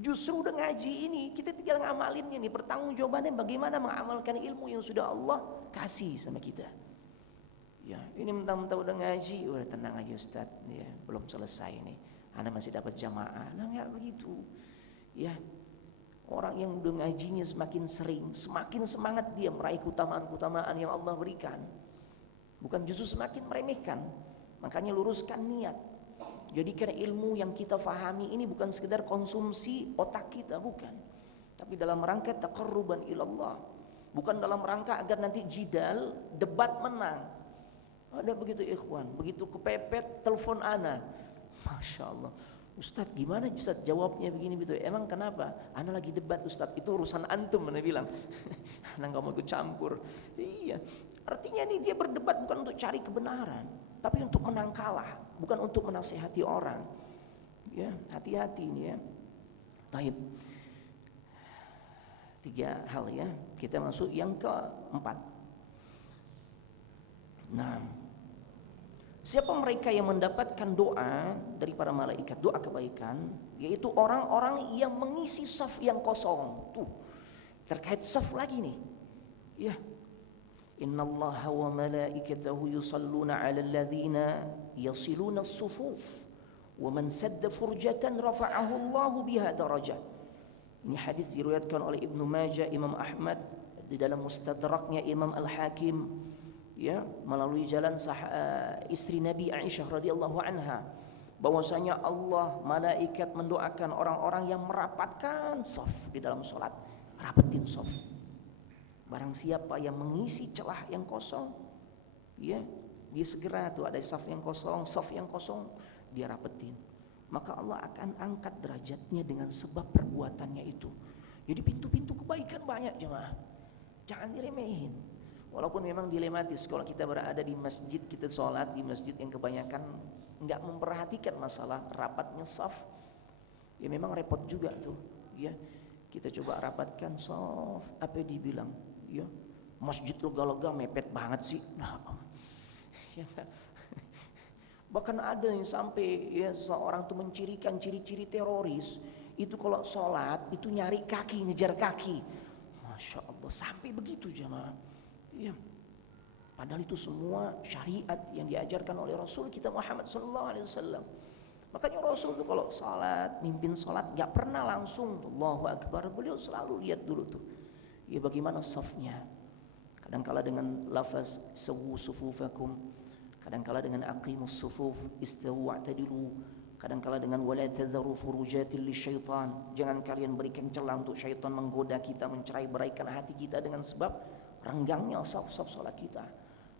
Justru udah ngaji ini kita tinggal ngamalinnya nih. Pertanggungjawabannya bagaimana mengamalkan ilmu yang sudah Allah kasih sama kita. Ya, ini mentang-mentang udah ngaji, udah tenang aja Ustaz, ya, belum selesai nih. Anda masih dapat jamaah. Nah, enggak begitu. Ya. Orang yang udah ngajinya semakin sering, semakin semangat dia meraih keutamaan-keutamaan yang Allah berikan. Bukan justru semakin meremehkan. Makanya luruskan niat. Jadikan ilmu yang kita fahami ini bukan sekedar konsumsi otak kita, bukan. Tapi dalam rangka taqarruban ilallah. Bukan dalam rangka agar nanti jidal, debat menang. Ada begitu ikhwan, begitu kepepet telepon ana. Masya Allah. Ustadz gimana Ustadz jawabnya begini begitu. Emang kenapa? Ana lagi debat Ustadz, itu urusan antum, ana bilang. Ana gak mau ikut campur. Iya. Artinya nih dia berdebat bukan untuk cari kebenaran, tapi untuk menang kalah, bukan untuk menasihati orang. Ya, hati-hati ini ya. Taib. 3 hal ya. Kita masuk yang keempat. Nah, siapa mereka yang mendapatkan doa dari para malaikat, doa kebaikan, yaitu orang-orang yang mengisi saf yang kosong. Tuh, Terkait saf lagi nih. Ya. Innallaha wa malaikatahu yusalluna 'alal ladzina yasiluna as-sufuf wa man sadda furjatan rafa'ahu Allahu biha darajah. Ini hadis diriwayatkan oleh Ibnu Majah, Imam Ahmad di dalam Mustadraknya Imam Al-Hakim, ya, melalui jalan istri Nabi Aisyah radhiyallahu anha, bahwasanya Allah malaikat mendoakan orang-orang yang merapatkan shaf di dalam salat. Rapetin shaf. Barang siapa yang mengisi celah yang kosong, ya, dia segera tuh ada shaf yang kosong, dia rapetin. Maka Allah akan angkat derajatnya dengan sebab perbuatannya itu. Jadi pintu-pintu kebaikan banyak jemaah. Jangan diremehin. Walaupun memang dilematis kalau kita berada di masjid, kita sholat di masjid yang kebanyakan nggak memperhatikan masalah rapatnya shaf. Ya memang repot juga tuh. Ya kita coba rapatkan shaf, apa dibilang? Ya masjid lega-lega mepet banget sih. Nah, ya. Bahkan ada yang sampai ya seorang tuh mencirikan ciri-ciri teroris itu kalau sholat itu nyari kaki, ngejar kaki. Masya Allah, sampai begitu jemaah. Ya. Padahal itu semua syariat yang diajarkan oleh Rasul kita Muhammad SAW. Makanya Rasul itu kalau sholat, mimpin sholat gak pernah langsung Allahu Akbar. Beliau selalu lihat dulu tuh, ya bagaimana safnya. Kadang-kala dengan lafaz sawu sufufakum, kadang-kala dengan aqimus sufuf, istawu wa'tadilu, kadang-kala dengan wala tadharu furujatil lisyaitan, jangan kalian berikan celah untuk syaitan menggoda kita, mencerai-beraikan hati kita dengan sebab renggangnya saf-saf salat kita.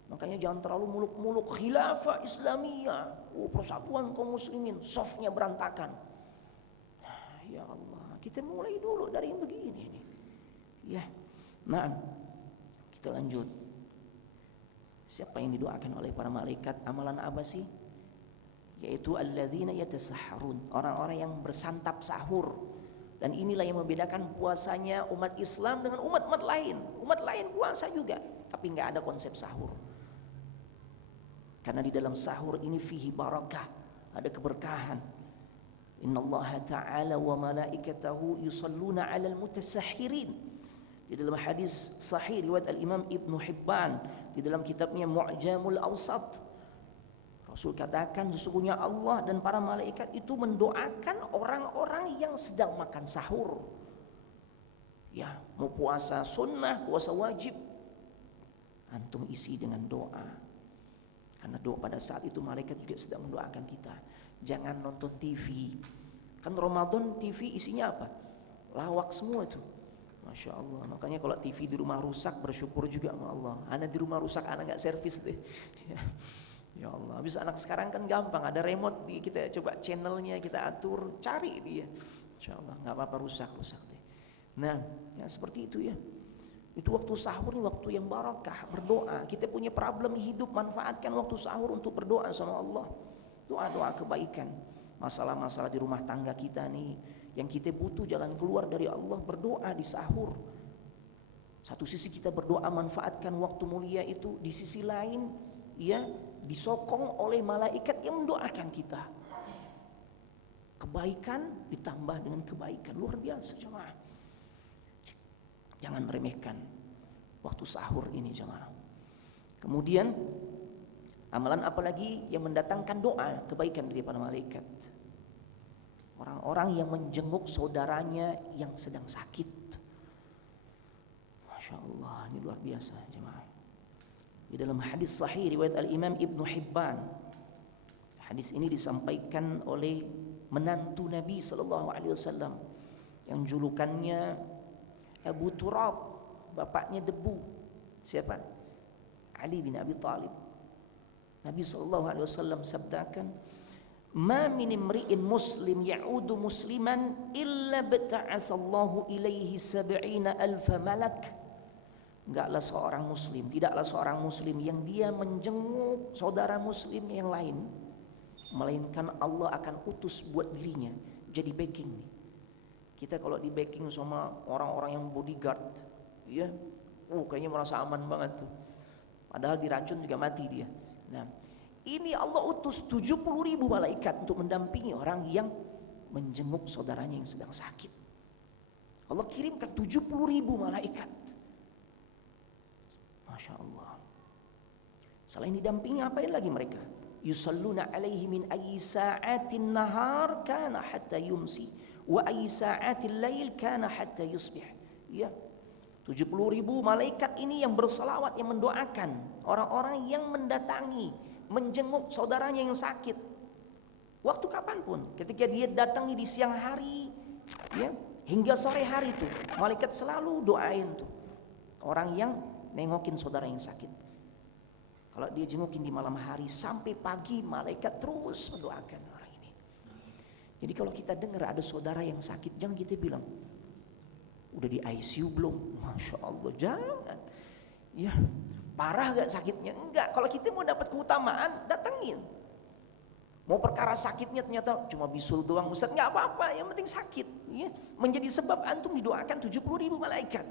Makanya jangan terlalu muluk-muluk khilafah Islamiyah, persatuan kaum muslimin, safnya berantakan. Ya Allah, kita mulai dulu dari yang begini nih. Ya. Nah, kita lanjut. Siapa yang didoakan oleh para malaikat? Amalan apa sih? Yaitu alladzina yatasahharun, orang-orang yang bersantap sahur. Dan inilah yang membedakan puasanya umat Islam dengan umat-umat lain. Umat lain puasa juga, tapi enggak ada konsep sahur. Karena di dalam sahur ini fihi barakah, ada keberkahan. Innallaha ta'ala wa malaikatahu yusalluna 'alal mutasahhirin. Di dalam hadis sahih riwayat al-Imam Ibnu Hibban di dalam kitabnya Mu'jamul Awsat, Rasul katakan sesungguhnya Allah dan para malaikat itu mendoakan orang-orang yang sedang makan sahur. Ya, mau puasa sunnah, puasa wajib, antum isi dengan doa. Karena doa pada saat itu malaikat juga sedang mendoakan kita. Jangan nonton TV. Kan Ramadan TV isinya apa? Lawak semua itu. Masya Allah. Makanya kalau TV di rumah rusak bersyukur juga sama Allah. Anak di rumah rusak, anak gak servis deh. Ya Allah. Bisa anak sekarang kan gampang. Ada remote, kita coba channelnya kita atur, cari dia. Insya Allah gak apa-apa rusak deh. Nah ya seperti itu ya. Itu waktu sahur, waktu yang barakah, berdoa. Kita punya problem hidup, manfaatkan waktu sahur untuk berdoa sama Allah. Doa-doa kebaikan. Masalah-masalah di rumah tangga kita nih, yang kita butuh jalan keluar dari Allah, berdoa di sahur. Satu sisi kita berdoa manfaatkan waktu mulia itu, di sisi lain ya disokong oleh malaikat yang mendoakan kita. Kebaikan ditambah dengan kebaikan, luar biasa jemaah. Jangan remehkan waktu sahur ini jemaah. Kemudian amalan apa lagi yang mendatangkan doa kebaikan dari para malaikat? Orang-orang yang menjenguk saudaranya yang sedang sakit. Masya Allah, ini luar biasa jemaah. Di dalam hadis sahih riwayat al-Imam Ibnu Hibban, hadis ini disampaikan oleh menantu Nabi SAW yang julukannya Abu Turab, bapaknya debu. Siapa? Ali bin Abi Thalib. Nabi SAW sabdakan, "Ma min imri'in muslim ya'udu musliman illa bata'atsallahu ilaihi 70,000 malak." Tidaklah seorang muslim yang dia menjenguk saudara muslim yang lain, melainkan Allah akan utus buat dirinya jadi backing nih. Kita kalau di backing sama orang-orang yang bodyguard, ya, kayaknya merasa aman banget tuh. Padahal diracun juga mati dia. Nah, ini Allah utus 70,000 malaikat untuk mendampingi orang yang menjenguk saudaranya yang sedang sakit. Allah kirimkan 70.000 malaikat. Masya Allah. Selain didampingi, apain lagi mereka? Yusalluna alaihi min ayyi sa'atin nahar kana hatta yumsi wa ayyi sa'atil lail kana hatta yusbih. Ya, 70.000 malaikat ini yang berselawat, yang mendoakan orang-orang yang mendatangi, menjenguk saudaranya yang sakit. Waktu kapanpun, ketika dia datangi di siang hari, ya, hingga sore hari tuh, malaikat selalu doain tuh orang yang nengokin saudara yang sakit. Kalau dia jengukin di malam hari sampai pagi, malaikat terus mendoakan orang ini. Jadi kalau kita dengar ada saudara yang sakit, jangan kita bilang, udah di ICU belum? Masya Allah, jangan. Ya, parah gak sakitnya? Enggak, kalau kita mau dapat keutamaan, datangin. Mau perkara sakitnya ternyata cuma bisul doang, Ustaz, nggak apa-apa, yang penting sakit. Ya, menjadi sebab antum didoakan 70.000 malaikat.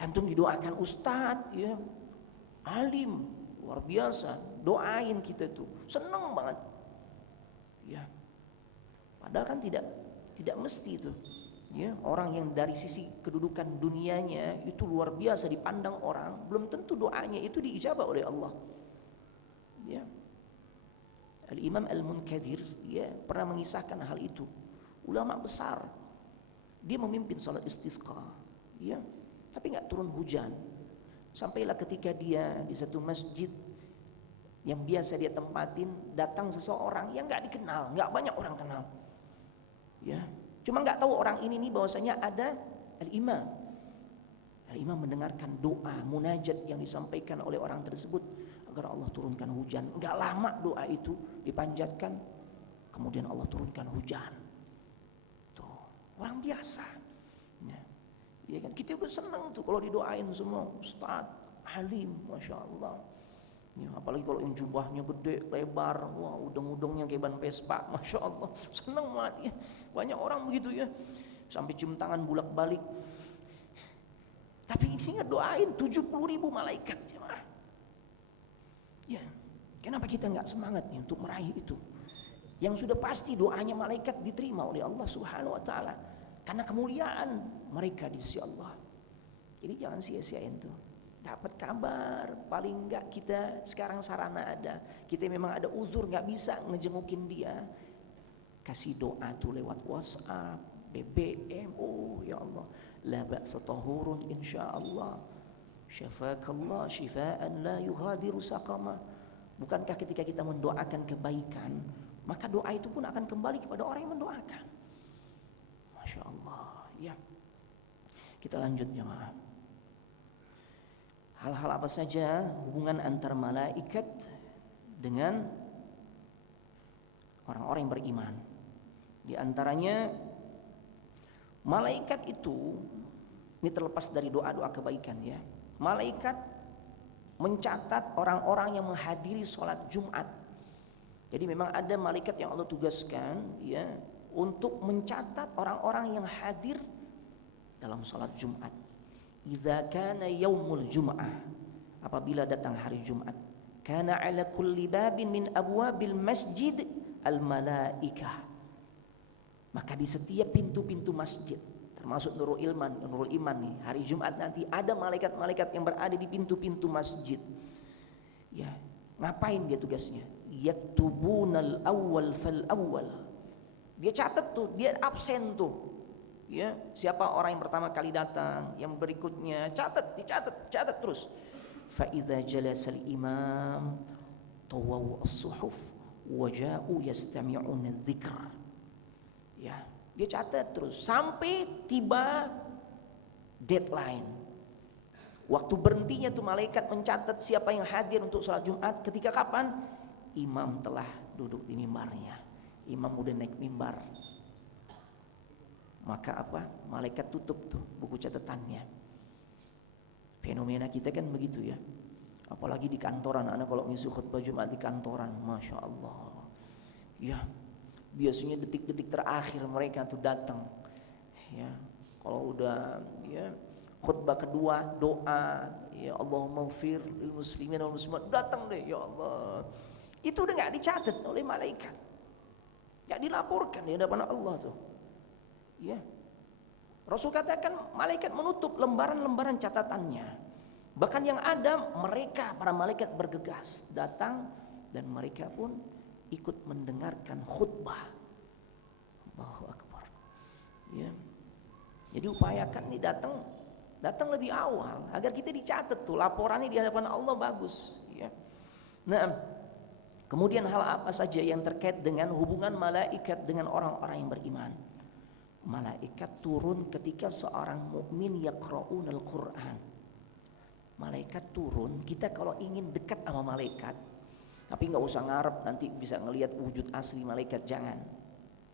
Antum didoakan ustadz, ya, alim, luar biasa, doain kita tuh, seneng banget. Ya, padahal kan tidak mesti itu. Ya, orang yang dari sisi kedudukan dunianya itu luar biasa dipandang orang, belum tentu doanya itu diijabah oleh Allah. Ya. Al-Imam Al-Munkadir, ya, pernah mengisahkan hal itu. Ulama besar, dia memimpin salat istisqa, ya, tapi nggak turun hujan. Sampailah ketika dia di satu masjid yang biasa dia tempatin, datang seseorang yang nggak dikenal, nggak banyak orang kenal, ya, cuma nggak tahu orang ini nih bahwasanya ada al-imam. Al-imam mendengarkan doa munajat yang disampaikan oleh orang tersebut agar Allah turunkan hujan. Nggak lama doa itu dipanjatkan, kemudian Allah turunkan hujan. Tuh, orang biasa. Ya kan, kita udah senang tuh kalau didoain semua ustaz, alim, masya Allah. Ya, apalagi kalau yang jubahnya gede, lebar, wah, udeng-udengnya kayak ban Vespa, masya Allah, senang banget ya. Banyak orang begitu ya, sampai cium tangan bolak-balik. Tapi ini ngedoain 70.000 malaikat, jemaah. Ya, kenapa kita nggak semangat nih untuk meraih itu? Yang sudah pasti doanya malaikat diterima oleh Allah Subhanahu Wa Taala. Karena kemuliaan mereka di sisi Allah. Jadi jangan sia-siain tuh. Dapat kabar, paling enggak kita sekarang sarana ada. Kita memang ada uzur nggak bisa ngejengukin dia. Kasih doa tuh lewat WhatsApp, BBM. Oh ya Allah, la ba'sa tahurun insyaallah. Syafakallah syifaan la yughadiru saqama. Bukankah ketika kita mendoakan kebaikan, maka doa itu pun akan kembali kepada orang yang mendoakan. Masya Allah, ya. Kita lanjut jemaah. Hal-hal apa saja hubungan antara malaikat dengan orang-orang yang beriman? Di antaranya malaikat itu, ini terlepas dari doa-doa kebaikan ya. Malaikat mencatat orang-orang yang menghadiri sholat Jumat. Jadi memang ada malaikat yang Allah tugaskan ya untuk mencatat orang-orang yang hadir dalam salat Jumat. Idza kana yaumul jum'ah, apabila datang hari Jumat, kana ala kulli babin min abwabil masjid al malaikah. Maka di setiap pintu-pintu masjid, termasuk Nurul Iman nih, hari Jumat nanti ada malaikat-malaikat yang berada di pintu-pintu masjid. Ya, ngapain dia tugasnya? Yaktubunal awwal fal awwal. Dia catat tuh, dia absen tuh. Ya, siapa orang yang pertama kali datang, yang berikutnya dicatat terus. Fa idza jalasal imam tawaw as-suhuf wa ja'u yastami'una adh-dhikr. Ya, dia catat terus sampai tiba deadline. Waktu berhentinya tuh malaikat mencatat siapa yang hadir untuk sholat Jumat ketika kapan? Imam telah duduk di mimbarnya. Imam udah naik mimbar. Maka apa? Malaikat tutup tuh buku catatannya. Fenomena kita kan begitu ya. Apalagi di kantoran, anak kalau ngisi khutbah Jumat di kantoran, masya Allah. Ya, biasanya detik-detik terakhir mereka tuh datang. Ya, kalau udah ya khutbah kedua doa, ya Allahumma ighfir lil muslimin wal muslimat, datang deh ya Allah. Itu udah nggak dicatat oleh malaikat. Nggak dilaporkan di hadapan Allah tuh. Ya, Rasul katakan malaikat menutup lembaran-lembaran catatannya. Bahkan yang ada mereka, para malaikat bergegas datang dan mereka pun ikut mendengarkan khutbah. Allahu Akbar. Ya. Jadi upayakan nih datang lebih awal agar kita dicatat tuh laporannya di hadapan Allah bagus. Ya. Nah, kemudian hal apa saja yang terkait dengan hubungan malaikat dengan orang-orang yang beriman? Malaikat turun ketika seorang mukmin yaqra'unal Qur'an. Malaikat turun, kita kalau ingin dekat sama malaikat, tapi nggak usah ngarep nanti bisa ngelihat wujud asli malaikat, jangan.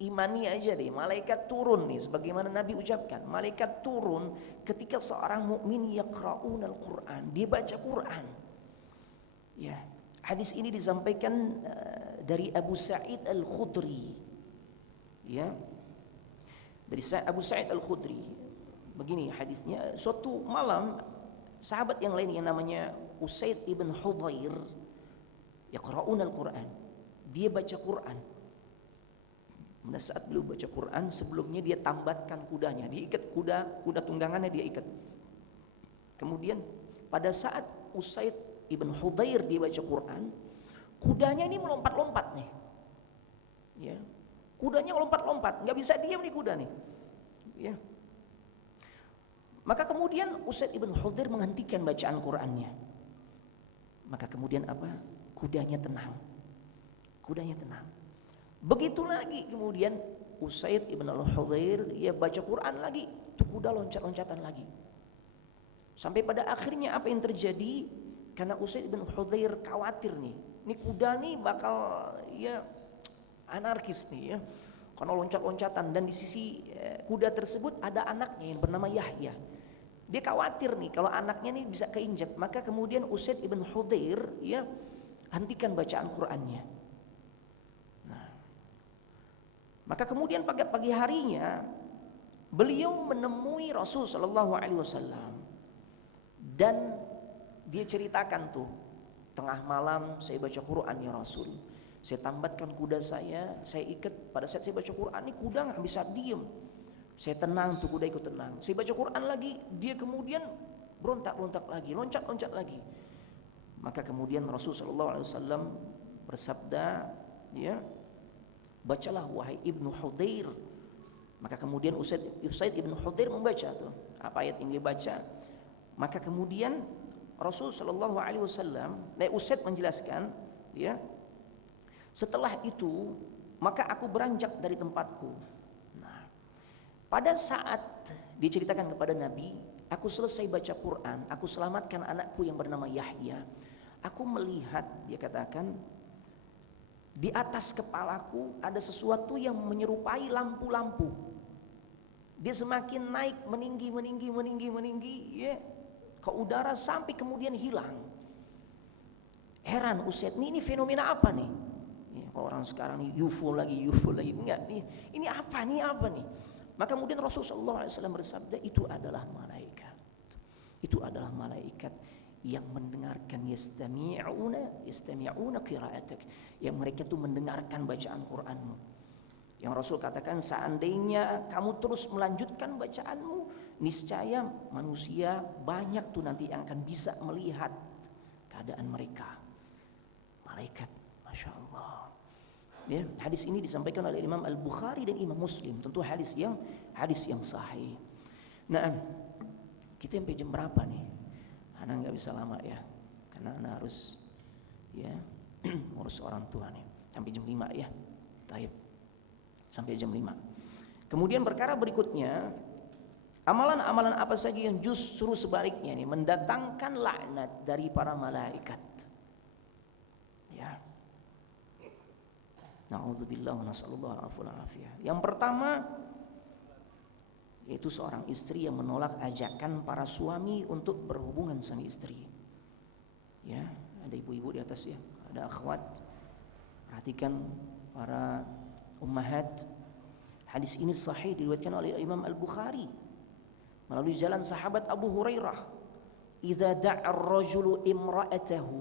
Imani aja deh, malaikat turun nih sebagaimana Nabi ucapkan. Malaikat turun ketika seorang mukmin yaqra'unal Qur'an, dia baca Qur'an. Ya, hadis ini disampaikan dari Abu Sa'id Al-Khudri. Ya. Dari Abu Sa'id Al-Khudri. Begini hadisnya, suatu malam sahabat yang lain yang namanya Usaid ibn Hudhair yaqra'un al-Quran. Dia baca Quran. Pada saat beliau baca Quran, sebelumnya dia tambatkan kudanya, diikat kuda tunggangannya dia ikat. Kemudian pada saat Usaid ibn Hudhair dia baca Quran, kudanya ini melompat-lompat nih. Ya. Kudanya lompat-lompat, nggak bisa diam nih kuda nih. Ya. Maka kemudian Usaid ibn Hudhair menghentikan bacaan Qur'annya. Maka kemudian apa? Kudanya tenang. Kudanya tenang. Begitu lagi kemudian Usaid ibn Hudhair dia baca Qur'an lagi, tuh kuda loncat-loncatan lagi. Sampai pada akhirnya apa yang terjadi? Karena Usaid ibn Hudhair khawatir nih. Ini kuda nih bakal ya anarkis nih ya, karena loncat-loncatan dan di sisi kuda tersebut ada anaknya yang bernama Yahya. Dia khawatir nih kalau anaknya nih bisa keinjak, maka kemudian Usaid ibn Hudhair ya hentikan bacaan Qur'annya. Nah, maka kemudian pagi harinya beliau menemui Rasul Shallallahu Alaihi Wasallam dan dia ceritakan tuh, tengah malam saya baca Qur'an ya Rasul. Saya tambatkan kuda saya ikat. Pada saat saya baca Quran, ini kuda nggak bisa diem. Saya tenang, tuh kuda ikut tenang. Saya baca Quran lagi, dia kemudian berontak-ontak lagi, loncat-loncat lagi. Maka kemudian Rasulullah SAW bersabda, ya, bacalah wahai Ibnu Hudhair. Maka kemudian Usaid ibn Hudhair membaca tuh apa ayat yang dia baca. Maka kemudian Rasulullah SAW, Usaid menjelaskan, ya. Setelah itu, maka aku beranjak dari tempatku. Nah, pada saat diceritakan kepada Nabi, aku selesai baca Quran, aku selamatkan anakku yang bernama Yahya. Aku melihat, dia katakan, di atas kepalaku ada sesuatu yang menyerupai lampu-lampu. Dia semakin naik, meninggi, ya, ke udara sampai kemudian hilang. Heran Usaid, ini fenomena apa nih? Orang sekarang nih UFO lagi enggak nih, ini apa nih? Maka kemudian Rasulullah SAW bersabda, itu adalah malaikat yang mendengarkan yastami'una qira'atak, yang mereka tuh mendengarkan bacaan Qur'anmu. Yang Rasul katakan, seandainya kamu terus melanjutkan bacaanmu, niscaya manusia banyak tuh nanti yang akan bisa melihat keadaan mereka. Malaikat, Masya Allah. Ya, hadis ini disampaikan oleh Imam Al-Bukhari dan Imam Muslim. Tentu hadis yang sahih. Nah, kita sampai jam berapa nih? Ana nggak bisa lama ya, karena ana harus ya ngurus orang tua nih. Sampai jam 5 ya. Taib. Sampai jam 5. Kemudian perkara berikutnya, amalan-amalan apa saja yang justru sebaliknya nih mendatangkan laknat dari para malaikat. Ya. Na'udzubillah wa nas'alullah al-afiyah. Yang pertama yaitu seorang istri yang menolak ajakan para suami untuk berhubungan sang istri. Ya, ada ibu-ibu di atas ya, ada akhwat. Perhatikan para ummahat. Hadis ini sahih diriwayatkan oleh Imam Al-Bukhari melalui jalan sahabat Abu Hurairah. Idza da'a ar-rajulu imra'atahu,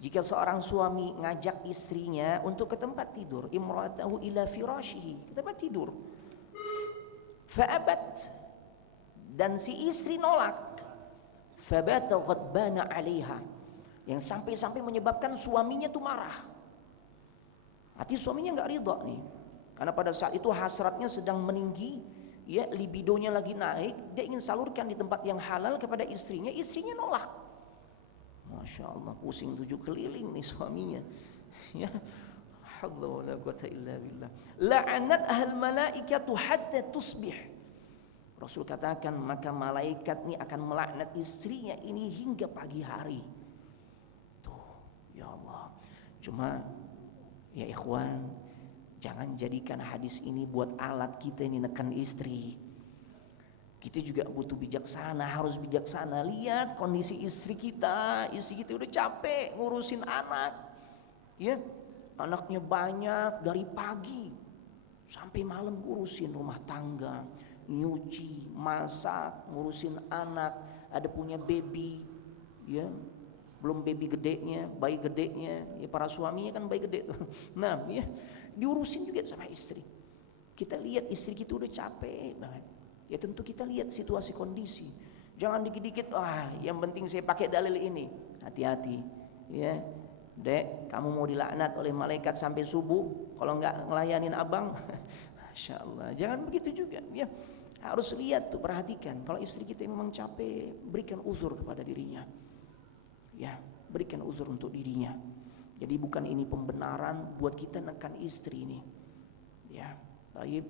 jika seorang suami ngajak istrinya untuk ke tempat tidur, imra'atahu ila firashihi, ke tempat tidur, fa'abat, dan si istri nolak. Fabata ghadbana 'alaiha, yang sampai-sampai menyebabkan suaminya tuh marah. Hati suaminya nggak ridha nih, karena pada saat itu hasratnya sedang meninggi, ya, libidonya lagi naik, dia ingin salurkan di tempat yang halal kepada istrinya, istrinya nolak. Masya Allah, pusing 7 keliling nih suaminya. Ya, haula wala quwata illa billah. La'anat ahal malaikatu hatta tusbih. Rasul katakan, maka malaikat ini akan melaknat istrinya ini hingga pagi hari. Tuh, ya Allah. Cuma ya ikhwan, jangan jadikan hadis ini buat alat kita ini nekan istri. Kita juga butuh bijaksana, harus bijaksana. Lihat kondisi istri kita udah capek ngurusin anak. Ya, anaknya banyak, dari pagi sampai malam ngurusin rumah tangga, nyuci, masak, ngurusin anak, ada punya baby, ya, belum baby gedenya, bayi gedenya, ya para suaminya kan bayi gede tuh. Nah, ya, diurusin juga sama istri. Kita lihat istri kita udah capek banget. Ya tentu kita lihat situasi kondisi. Jangan dikit-dikit, yang penting saya pakai dalil ini. Hati-hati, ya. Dek, kamu mau dilaknat oleh malaikat sampai subuh kalau nggak ngelayanin abang. Masya Allah, jangan begitu juga, ya. Harus lihat tuh, perhatikan. Kalau istri kita memang capek, berikan uzur kepada dirinya. Ya, berikan uzur untuk dirinya. Jadi bukan ini pembenaran buat kita nekan istri ini. Ya, baik.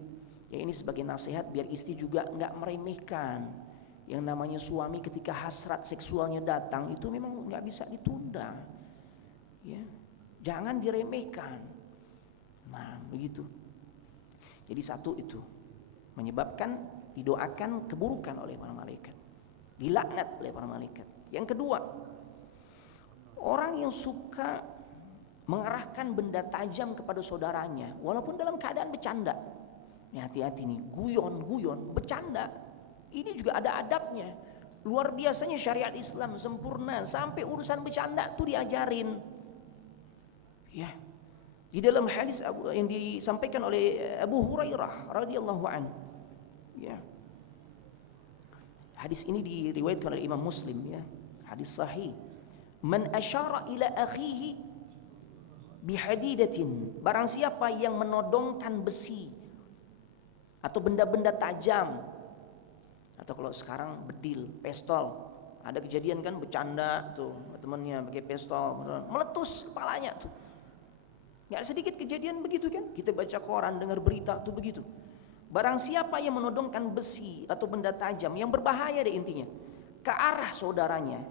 Ya ini sebagai nasihat biar istri juga nggak meremehkan. Yang namanya suami ketika hasrat seksualnya datang itu memang nggak bisa ditunda. Ya, jangan diremehkan. Nah, begitu. Jadi satu itu menyebabkan didoakan keburukan oleh para malaikat, dilaknat oleh para malaikat. Yang kedua, orang yang suka mengarahkan benda tajam kepada saudaranya walaupun dalam keadaan bercanda. Ini hati-hati nih, guyon, bercanda. Ini juga ada adabnya. Luar biasanya syariat Islam sempurna, sampai urusan bercanda tuh diajarin. Ya. Di dalam hadis yang disampaikan oleh Abu Hurairah radhiyallahu an. Ya. Hadis ini diriwayatkan oleh Imam Muslim, ya. Hadis sahih. Man asyara ila akhihi bihadidatin, barang siapa yang menodongkan besi atau benda-benda tajam, atau kalau sekarang bedil, pistol. Ada kejadian kan bercanda tuh temannya pakai pistol, meletus kepalanya tuh. Nggak sedikit kejadian begitu kan? Kita baca koran, dengar berita tuh begitu. Barang siapa yang menodongkan besi atau benda tajam yang berbahaya deh intinya ke arah saudaranya,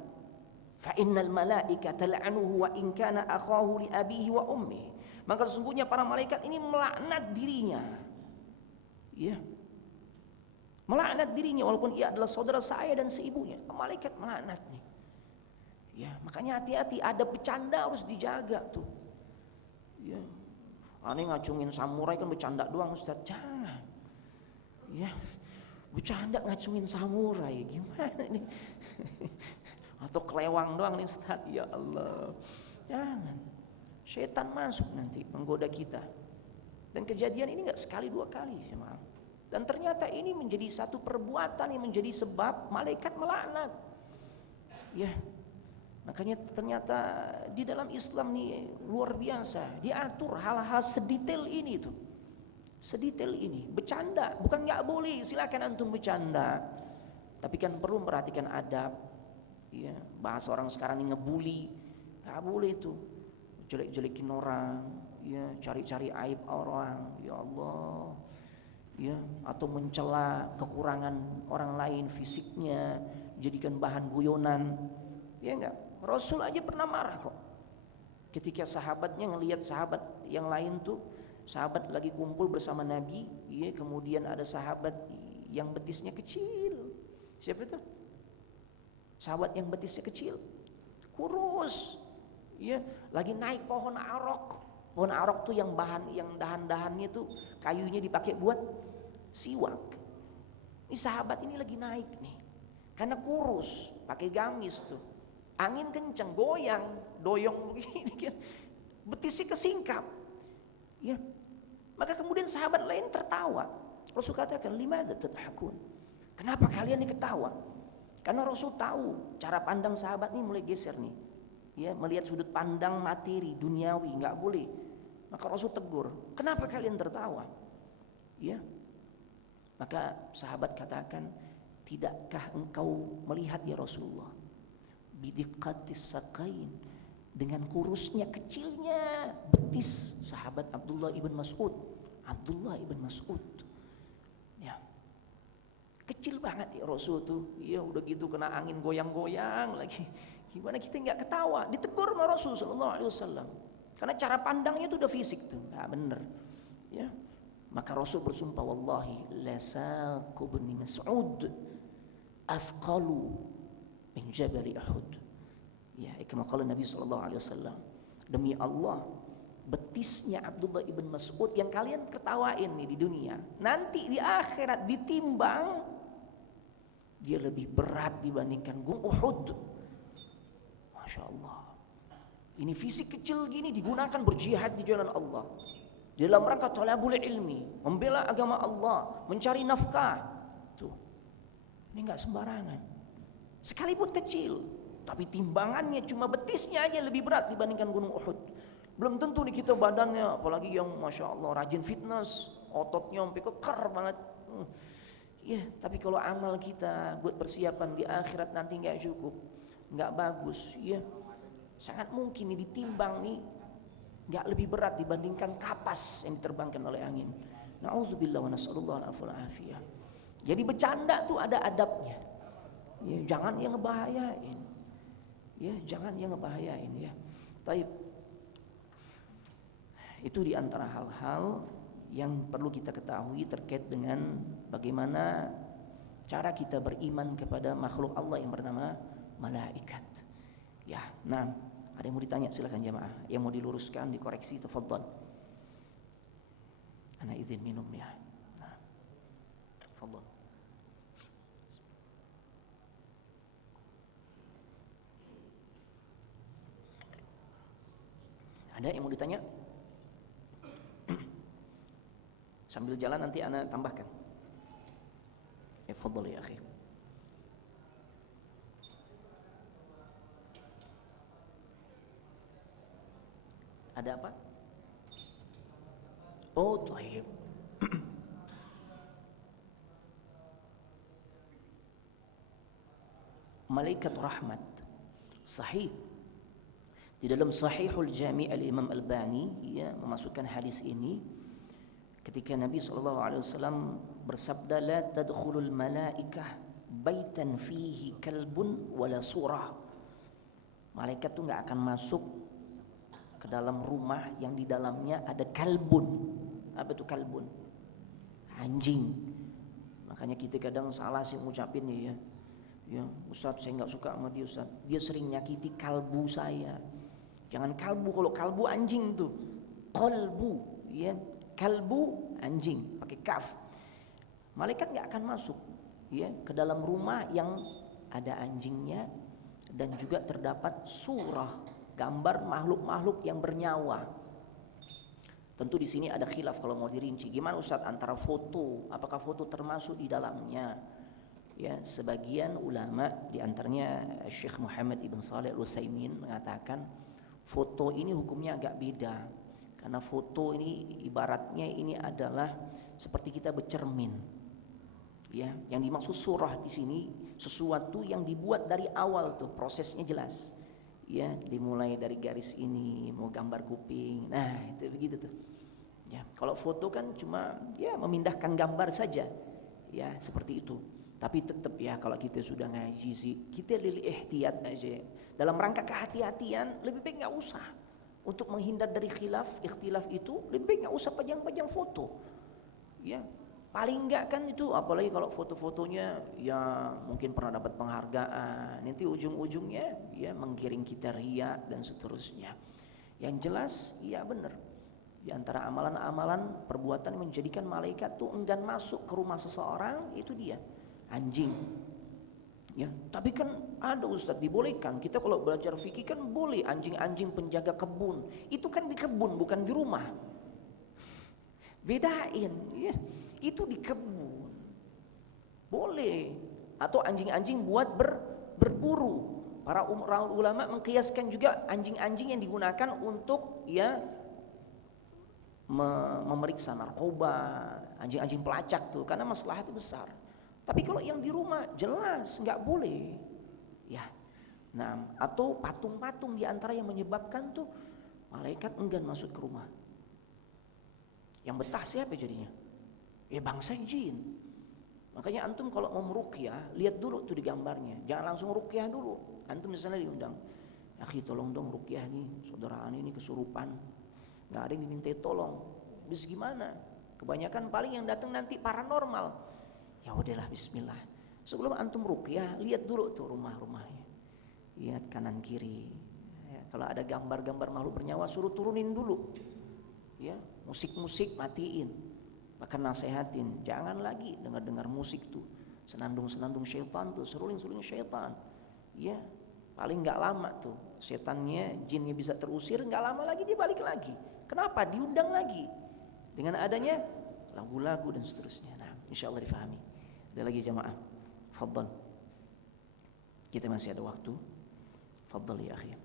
fa innal malaikata la'anuhu wa in kana akhahu li abihi wa ummi, maka sesungguhnya para malaikat ini melaknat dirinya. Ya, melaknat dirinya walaupun ia adalah saudara saya dan seibunya. Malaikat melaknatnya. Ya, makanya hati-hati, ada bercanda harus dijaga tuh. Ya, aneh ngacungin samurai kan bercanda doang Ustaz, jangan. Ya, bercanda ngacungin samurai gimana nih? Atau kelewang doang nih Ustaz, ya Allah. Jangan. Setan masuk nanti menggoda kita. Dan kejadian ini nggak sekali dua kali, jemaah. Dan ternyata ini menjadi satu perbuatan yang menjadi sebab malaikat melaknat. Ya, makanya ternyata di dalam Islam nih luar biasa diatur hal-hal sedetail ini tuh, sedetail ini. Bercanda bukan nggak boleh, silakan antum bercanda, tapi kan perlu memperhatikan adab. Ya, bahasa orang sekarang ini ngebully, nggak boleh tuh, jelek-jelekin orang. Ya, cari-cari aib orang, ya Allah, ya, atau mencela kekurangan orang lain fisiknya, jadikan bahan guyonan, ya enggak. Rasul aja pernah marah kok, ketika sahabatnya ngelihat sahabat yang lain tuh, sahabat lagi kumpul bersama Nabi, ya, kemudian ada sahabat yang betisnya kecil, siapa itu? Sahabat yang betisnya kecil, kurus, ya, lagi naik pohon arok. Pohon arok tuh yang dahan-dahannya tuh kayunya dipakai buat siwak. Ini sahabat ini lagi naik nih, karena kurus, pakai gamis tuh, angin kenceng, goyang, doyong begini kan, betisnya kesingkap. Ya, maka kemudian sahabat lain tertawa. Rasul katakan, limadza tadhakun? Kenapa kalian ini ketawa? Karena Rasul tahu cara pandang sahabat ini mulai geser nih. Ya, melihat sudut pandang materi, duniawi, nggak boleh. Maka Rasul tegur, kenapa kalian tertawa? Ya, maka sahabat katakan, tidakkah engkau melihat ya Rasulullah, bidiqatis saqain, dengan kurusnya kecilnya betis sahabat Abdullah ibn Mas'ud. Abdullah ibn Mas'ud, ya, kecil banget ya Rasul tuh. Ya udah gitu kena angin goyang-goyang lagi. Gimana kita nggak ketawa? Ditegur sama Rasul Sallallahu Alaihi Wasallam. Karena cara pandangnya itu udah fisik tuh, nggak bener. Ya, maka Rasul bersumpah, wallahi la saqu bin Mas'ud afqalu min jabal Uhud. Ya, kama qala Nabi Sallallahu Alaihi Wasallam. Demi Allah, betisnya Abdullah ibn Mas'ud yang kalian ketawain nih di dunia, nanti di akhirat ditimbang, dia lebih berat dibandingkan gunung Uhud. Masya Allah. Ini fisik kecil gini digunakan berjihad di jalan Allah, dalam rangka thalabul ilmi, membela agama Allah, mencari nafkah. Tuh, ini nggak sembarangan. Sekalipun kecil, tapi timbangannya cuma betisnya aja lebih berat dibandingkan gunung Uhud. Belum tentu di kita badannya, apalagi yang masya Allah rajin fitness, ototnya sampai kekar banget. Ya, tapi kalau amal kita buat persiapan di akhirat nanti nggak cukup, nggak bagus, ya sangat mungkin nih ditimbang nih nggak lebih berat dibandingkan kapas yang diterbangkan oleh angin. Nauzubillah wa nasallallahu alaihi. Jadi bercanda tuh ada adabnya. Ya, jangan yang ngebahayain. Ya, jangan yang ngebahayain ya. Taib. Itu di antara hal-hal yang perlu kita ketahui terkait dengan bagaimana cara kita beriman kepada makhluk Allah yang bernama malaikat. Ya, nah, ada yang mau ditanya silakan jamaah, yang mau diluruskan, dikoreksi, tafadhal. Ana izin minum ya. Nah, tafadhal. Ada yang mau ditanya? Sambil jalan nanti ana tambahkan. Tafadhal ya akhi. Ada apa? Oh, taib. Malaikat rahmat. Sahih. Di dalam Sahihul Jami' al-Imam Albani ya memasukkan hadis ini ketika Nabi SAW bersabda, la tadkhulul malaikah baitan fihi kalbun wala surah. Malaikat tuh nggak akan masuk ke dalam rumah yang di dalamnya ada kalbun. Apa itu kalbun? Anjing. Makanya kita kadang salah sih ngucapin ya. Ya, Ustaz saya nggak suka sama dia Ustaz. Dia sering nyakiti kalbu saya. Jangan kalbu, kalau kalbu anjing tuh. Qalbu, ya. Kalbu anjing pakai kaf. Malaikat nggak akan masuk ya ke dalam rumah yang ada anjingnya dan juga terdapat surah, gambar makhluk-makhluk yang bernyawa. Tentu di sini ada khilaf kalau mau dirinci. Gimana Ustaz antara foto? Apakah foto termasuk di dalamnya? Ya, sebagian ulama di antaranya Syekh Muhammad ibn Shalih Al-Utsaimin mengatakan foto ini hukumnya agak beda. Karena foto ini ibaratnya ini adalah seperti kita bercermin. Ya, yang dimaksud surah di sini sesuatu yang dibuat dari awal tuh, prosesnya jelas. Ya, dimulai dari garis ini mau gambar kuping. Nah, itu begitu tuh. Ya, kalau foto kan cuma ya memindahkan gambar saja. Ya, seperti itu. Tapi tetap ya kalau kita sudah ngaji sih, kita lil ihtiyat aja. Dalam rangka kehati-hatian lebih baik enggak usah. Untuk menghindar dari ikhtilaf itu lebih baik enggak usah pajang-pajang foto. Ya, paling enggak kan itu apalagi kalau foto-fotonya ya mungkin pernah dapat penghargaan, nanti ujung-ujungnya ya menggiring kita riya dan seterusnya. Yang jelas ya benar. Di antara amalan-amalan perbuatan yang menjadikan malaikat tuh enggan masuk ke rumah seseorang itu dia anjing. Ya, tapi kan ada Ustadz dibolehkan. Kita kalau belajar fikih kan boleh anjing-anjing penjaga kebun. Itu kan di kebun bukan di rumah. Bedain ya. Itu di kebun. Boleh. Atau anjing-anjing buat berburu. Para ulama mengkiaskan juga anjing-anjing yang digunakan untuk ya memeriksa narkoba, anjing-anjing pelacak tuh, karena masalahnya besar. Tapi kalau yang di rumah jelas nggak boleh. Ya. Nah, atau patung-patung di antara yang menyebabkan tuh malaikat enggan masuk ke rumah. Yang betah siapa jadinya? Ya bangsa jin. Makanya antum kalau mau meruqyah, lihat dulu tuh di gambarnya. Jangan langsung ruqyah dulu. Antum misalnya diundang, "Akhi tolong dong ruqyah nih, saudara ini kesurupan." Nggak ada yang diminta tolong. Bis gimana? Kebanyakan paling yang datang nanti paranormal. Ya udahlah bismillah. Sebelum antum ruqyah, lihat dulu tuh rumah-rumahnya. Lihat kanan kiri. Ya, kalau ada gambar-gambar makhluk bernyawa suruh turunin dulu. Ya, musik-musik matiin. Bahkan nasehatin, jangan lagi dengar-dengar musik tuh. Senandung-senandung syaitan tuh, seruling-seruling syaitan. Ya, paling nggak lama tuh setannya, jinnya bisa terusir, nggak lama lagi dia balik lagi. Kenapa? Diundang lagi dengan adanya lagu-lagu dan seterusnya. Nah, insya Allah difahami. Ada lagi jamaah, fadhal. Kita masih ada waktu. Fadhal ya akhi.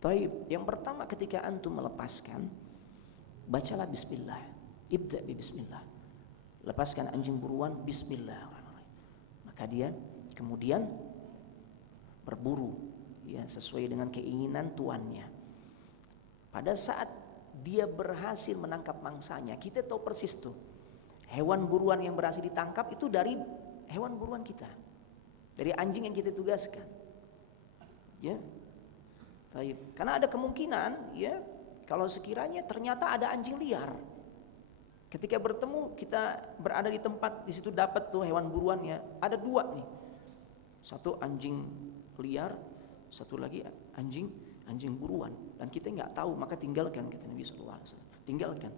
Taib, yang pertama ketika antum melepaskan, bacalah bismillah. Ibda bi bismillah. Lepaskan anjing buruan, bismillah. Maka dia kemudian berburu ya sesuai dengan keinginan tuannya. Pada saat dia berhasil menangkap mangsanya, kita tahu persis tuh hewan buruan yang berhasil ditangkap itu dari hewan buruan kita, dari anjing yang kita tugaskan. Ya, taib. Karena ada kemungkinan ya kalau sekiranya ternyata ada anjing liar. Ketika bertemu kita berada di tempat di situ dapat tuh hewan buruannya, ada dua nih. Satu anjing liar, satu lagi anjing buruan, dan kita nggak tahu, maka tinggalkan, kata Nabi SAW. Tinggalkan.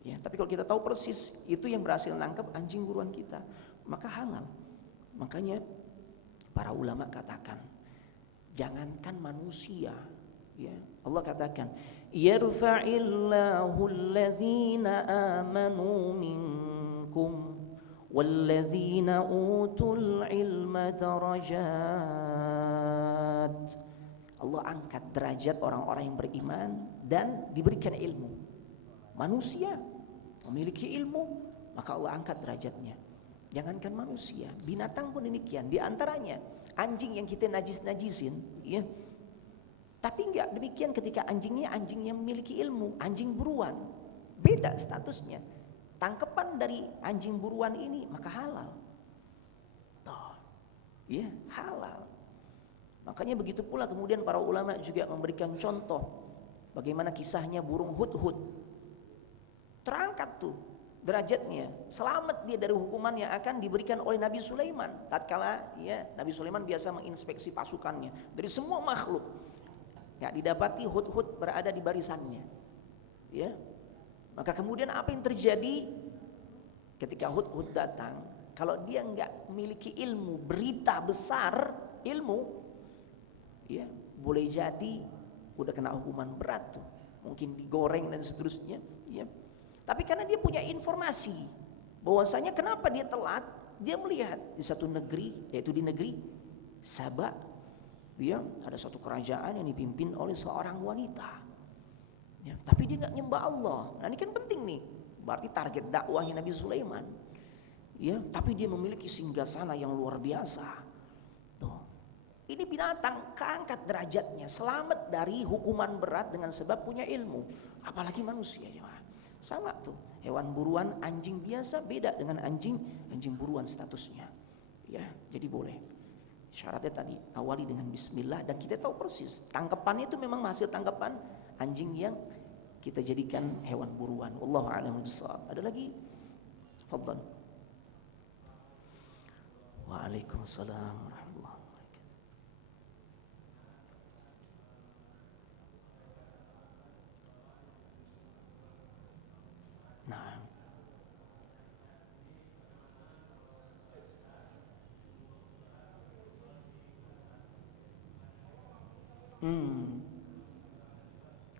Ya, tapi kalau kita tahu persis itu yang berhasil nangkap anjing buruan kita, maka halal. Makanya para ulama katakan, jangankan manusia, ya Allah katakan, yarfa'illahu alladhina amanu minkum walladzina utul ilma darajat. Allah angkat derajat orang-orang yang beriman dan diberikan ilmu. Manusia memiliki ilmu, maka Allah angkat derajatnya. Jangankan manusia, binatang pun demikian. Di antaranya anjing yang kita najisin, ya. Tapi enggak demikian ketika anjing yang memiliki ilmu, anjing buruan. Beda statusnya. Tangkapan dari anjing buruan ini maka halal. Tuh. Ya, halal. Makanya begitu pula kemudian para ulama juga memberikan contoh bagaimana kisahnya burung hudhud. Terangkat tuh derajatnya, selamat dia dari hukuman yang akan diberikan oleh Nabi Sulaiman. Tatkala ya Nabi Sulaiman biasa menginspeksi pasukannya dari semua makhluk. Enggak didapati hudhud berada di barisannya. Ya. Maka kemudian apa yang terjadi ketika hudhud datang? Kalau dia enggak memiliki ilmu, berita besar, ilmu, ya, boleh jadi udah kena hukuman berat tuh. Mungkin digoreng dan seterusnya, ya. Tapi karena dia punya informasi bahwasanya kenapa dia telat, dia melihat di satu negeri, yaitu di negeri Saba, dia ada satu kerajaan yang dipimpin oleh seorang wanita. Ya, tapi dia nggak nyembah Allah. Nah ini kan penting nih, berarti target dakwahnya Nabi Sulaiman. Ya, tapi dia memiliki singgasana yang luar biasa. Tuh. Ini binatang keangkat derajatnya, selamat dari hukuman berat dengan sebab punya ilmu. Apalagi manusia, ya. Sama tuh, hewan buruan anjing biasa beda dengan anjing buruan statusnya. Ya, jadi boleh. Syaratnya tadi awali dengan bismillah dan kita tahu persis tangkapannya itu memang hasil tangkapan anjing yang kita jadikan hewan buruan. Wallahu a'lam bishawab. Ada lagi? Fadhal. Waalaikumsalam warahmatullahi wabarakatuh. Nah,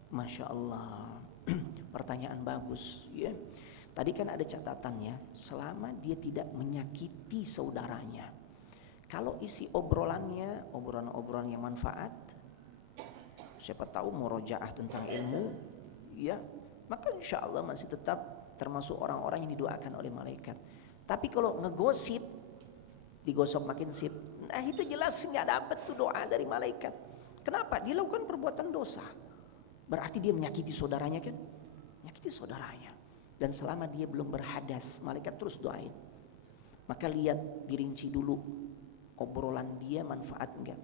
Masya Allah. pertanyaan bagus ya. Tadi kan ada catatannya, selama dia tidak menyakiti saudaranya. Kalau isi obrolannya obrolan yang manfaat, siapa tahu murojaah tentang ilmu ya, maka insya Allah masih tetap termasuk orang-orang yang didoakan oleh malaikat. Tapi kalau ngegosip, digosok makin sip, nah itu jelas nggak dapat tuh doa dari malaikat. Kenapa? Dia lakukan perbuatan dosa, berarti dia menyakiti saudaranya kan, menyakiti saudaranya. Dan selama dia belum berhadas, malaikat terus doain. Maka lihat, dirinci dulu obrolan dia manfaat enggak.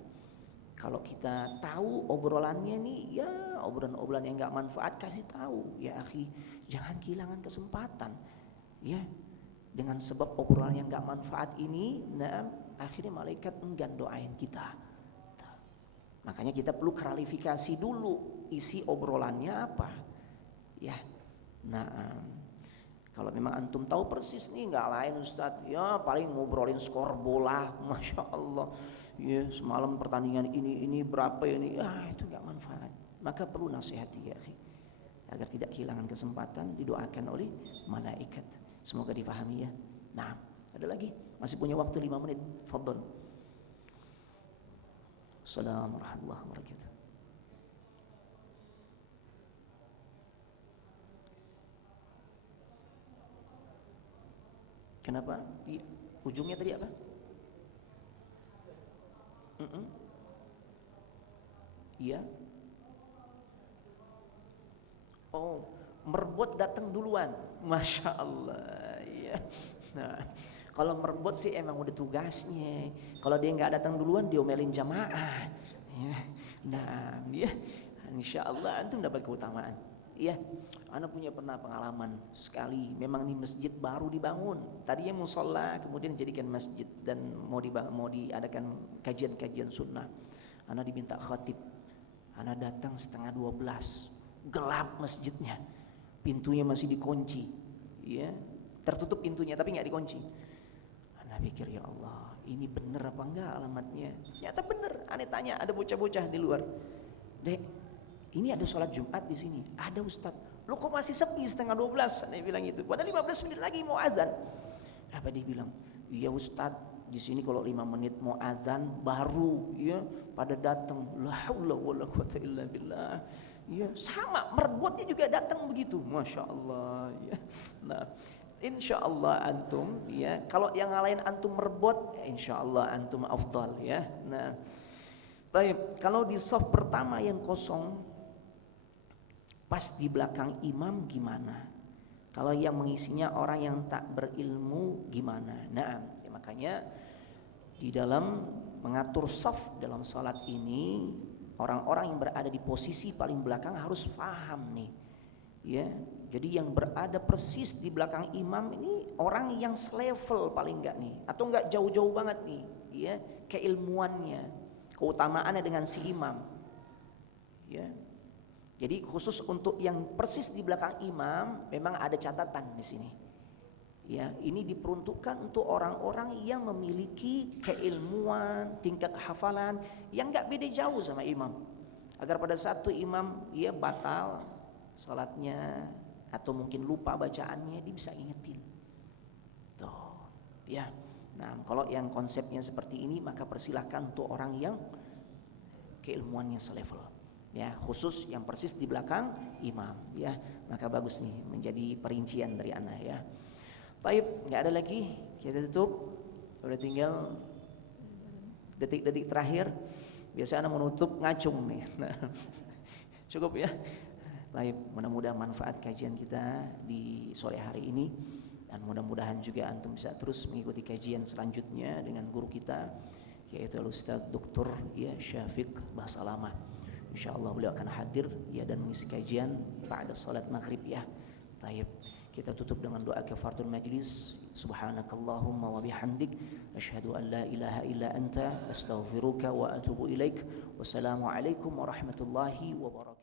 Kalau kita tahu obrolannya nih ya obrolan yang enggak manfaat, kasih tahu ya akhi, jangan kehilangan kesempatan ya. Dengan sebab obrolan yang enggak manfaat ini, nah akhirnya malaikat enggan doain kita. Makanya kita perlu klarifikasi dulu isi obrolannya apa ya. Nah kalau memang antum tahu persis nih, nggak lain Ustadz, ya paling ngobrolin skor bola, masya Allah, ya semalam pertandingan ini berapa ini, ya itu nggak manfaat. Maka perlu nasihati ya, agar tidak kehilangan kesempatan, didoakan oleh malaikat. Semoga dipahami ya. Nah, ada lagi, masih punya waktu 5 menit. Fadhol. Assalamualaikum warahmatullahi wabarakatuh. Kenapa? Ujungnya tadi apa? Iya. Oh, merebut datang duluan. Masya Allah. Ya. Nah, kalau merebut sih emang udah tugasnya. Kalau dia nggak datang duluan, diomelin jamaah. Ya. Nah, dia, insya Allah antum dapat keutamaan. Iya, ana punya pernah pengalaman sekali. Memang ini masjid baru dibangun. Tadinya musola, kemudian dijadikan masjid dan mau diadakan kajian-kajian sunnah. Ana diminta khatib. Ana datang setengah 12, gelap masjidnya, pintunya masih dikunci, ya, tertutup pintunya tapi nggak dikunci. Ana pikir ya Allah, ini bener apa enggak alamatnya? Ternyata bener. Ana tanya, ada bocah-bocah di luar, Dek, ini ada sholat Jumat di sini. Ada Ustaz. Lo kok masih sepi setengah 12? Saya bilang gitu. Padahal 15 menit lagi mau azan. Apa dia bilang? Iya Ustaz, di sini kalau 5 menit mau azan baru ya pada datang. La haula wala quwata illa billah. Ya, sama merebutnya juga datang begitu. Masya Allah ya. Nah, insya Allah antum ya, kalau yang ngalahin antum merebut, ya insya Allah antum afdal ya. Nah, baik, kalau di saf pertama yang kosong, pas di belakang imam gimana? Kalau yang mengisinya orang yang tak berilmu gimana? Nah, ya makanya di dalam mengatur saf dalam salat ini, orang-orang yang berada di posisi paling belakang harus paham nih. Ya, jadi yang berada persis di belakang imam ini orang yang selevel paling enggak nih, atau enggak jauh-jauh banget nih, ya, keilmuannya, keutamaannya dengan si imam. Ya. Jadi khusus untuk yang persis di belakang imam memang ada catatan di sini. Ya, ini diperuntukkan untuk orang-orang yang memiliki keilmuan, tingkat hafalan yang enggak beda jauh sama imam. Agar pada satu imam ya batal salatnya atau mungkin lupa bacaannya, dia bisa ingetin. Tuh, ya. Nah, kalau yang konsepnya seperti ini maka persilahkan untuk orang yang keilmuannya selevel. Ya, khusus yang persis di belakang imam ya, maka bagus nih menjadi perincian dari ana ya. Baik, nggak ada lagi, kita tutup. Udah tinggal detik-detik terakhir. Biasa ana menutup ngacung nih. Nah, cukup ya. Baik, mudah-mudahan manfaat kajian kita di sore hari ini, dan mudah-mudahan juga antum bisa terus mengikuti kajian selanjutnya dengan guru kita yaitu Ustaz Dr. ya Syafiq Basalamah. InsyaAllah beliau akan hadir ya dan mengisi kajian pada salat maghrib ya. Taib. Kita tutup dengan doa kafaratul majlis. Subhanakallahumma wa bihamdik asyhadu an la ilaha illa anta astaghfiruka wa atubu ilaik. Wassalamualaikum warahmatullahi wabarakatuh.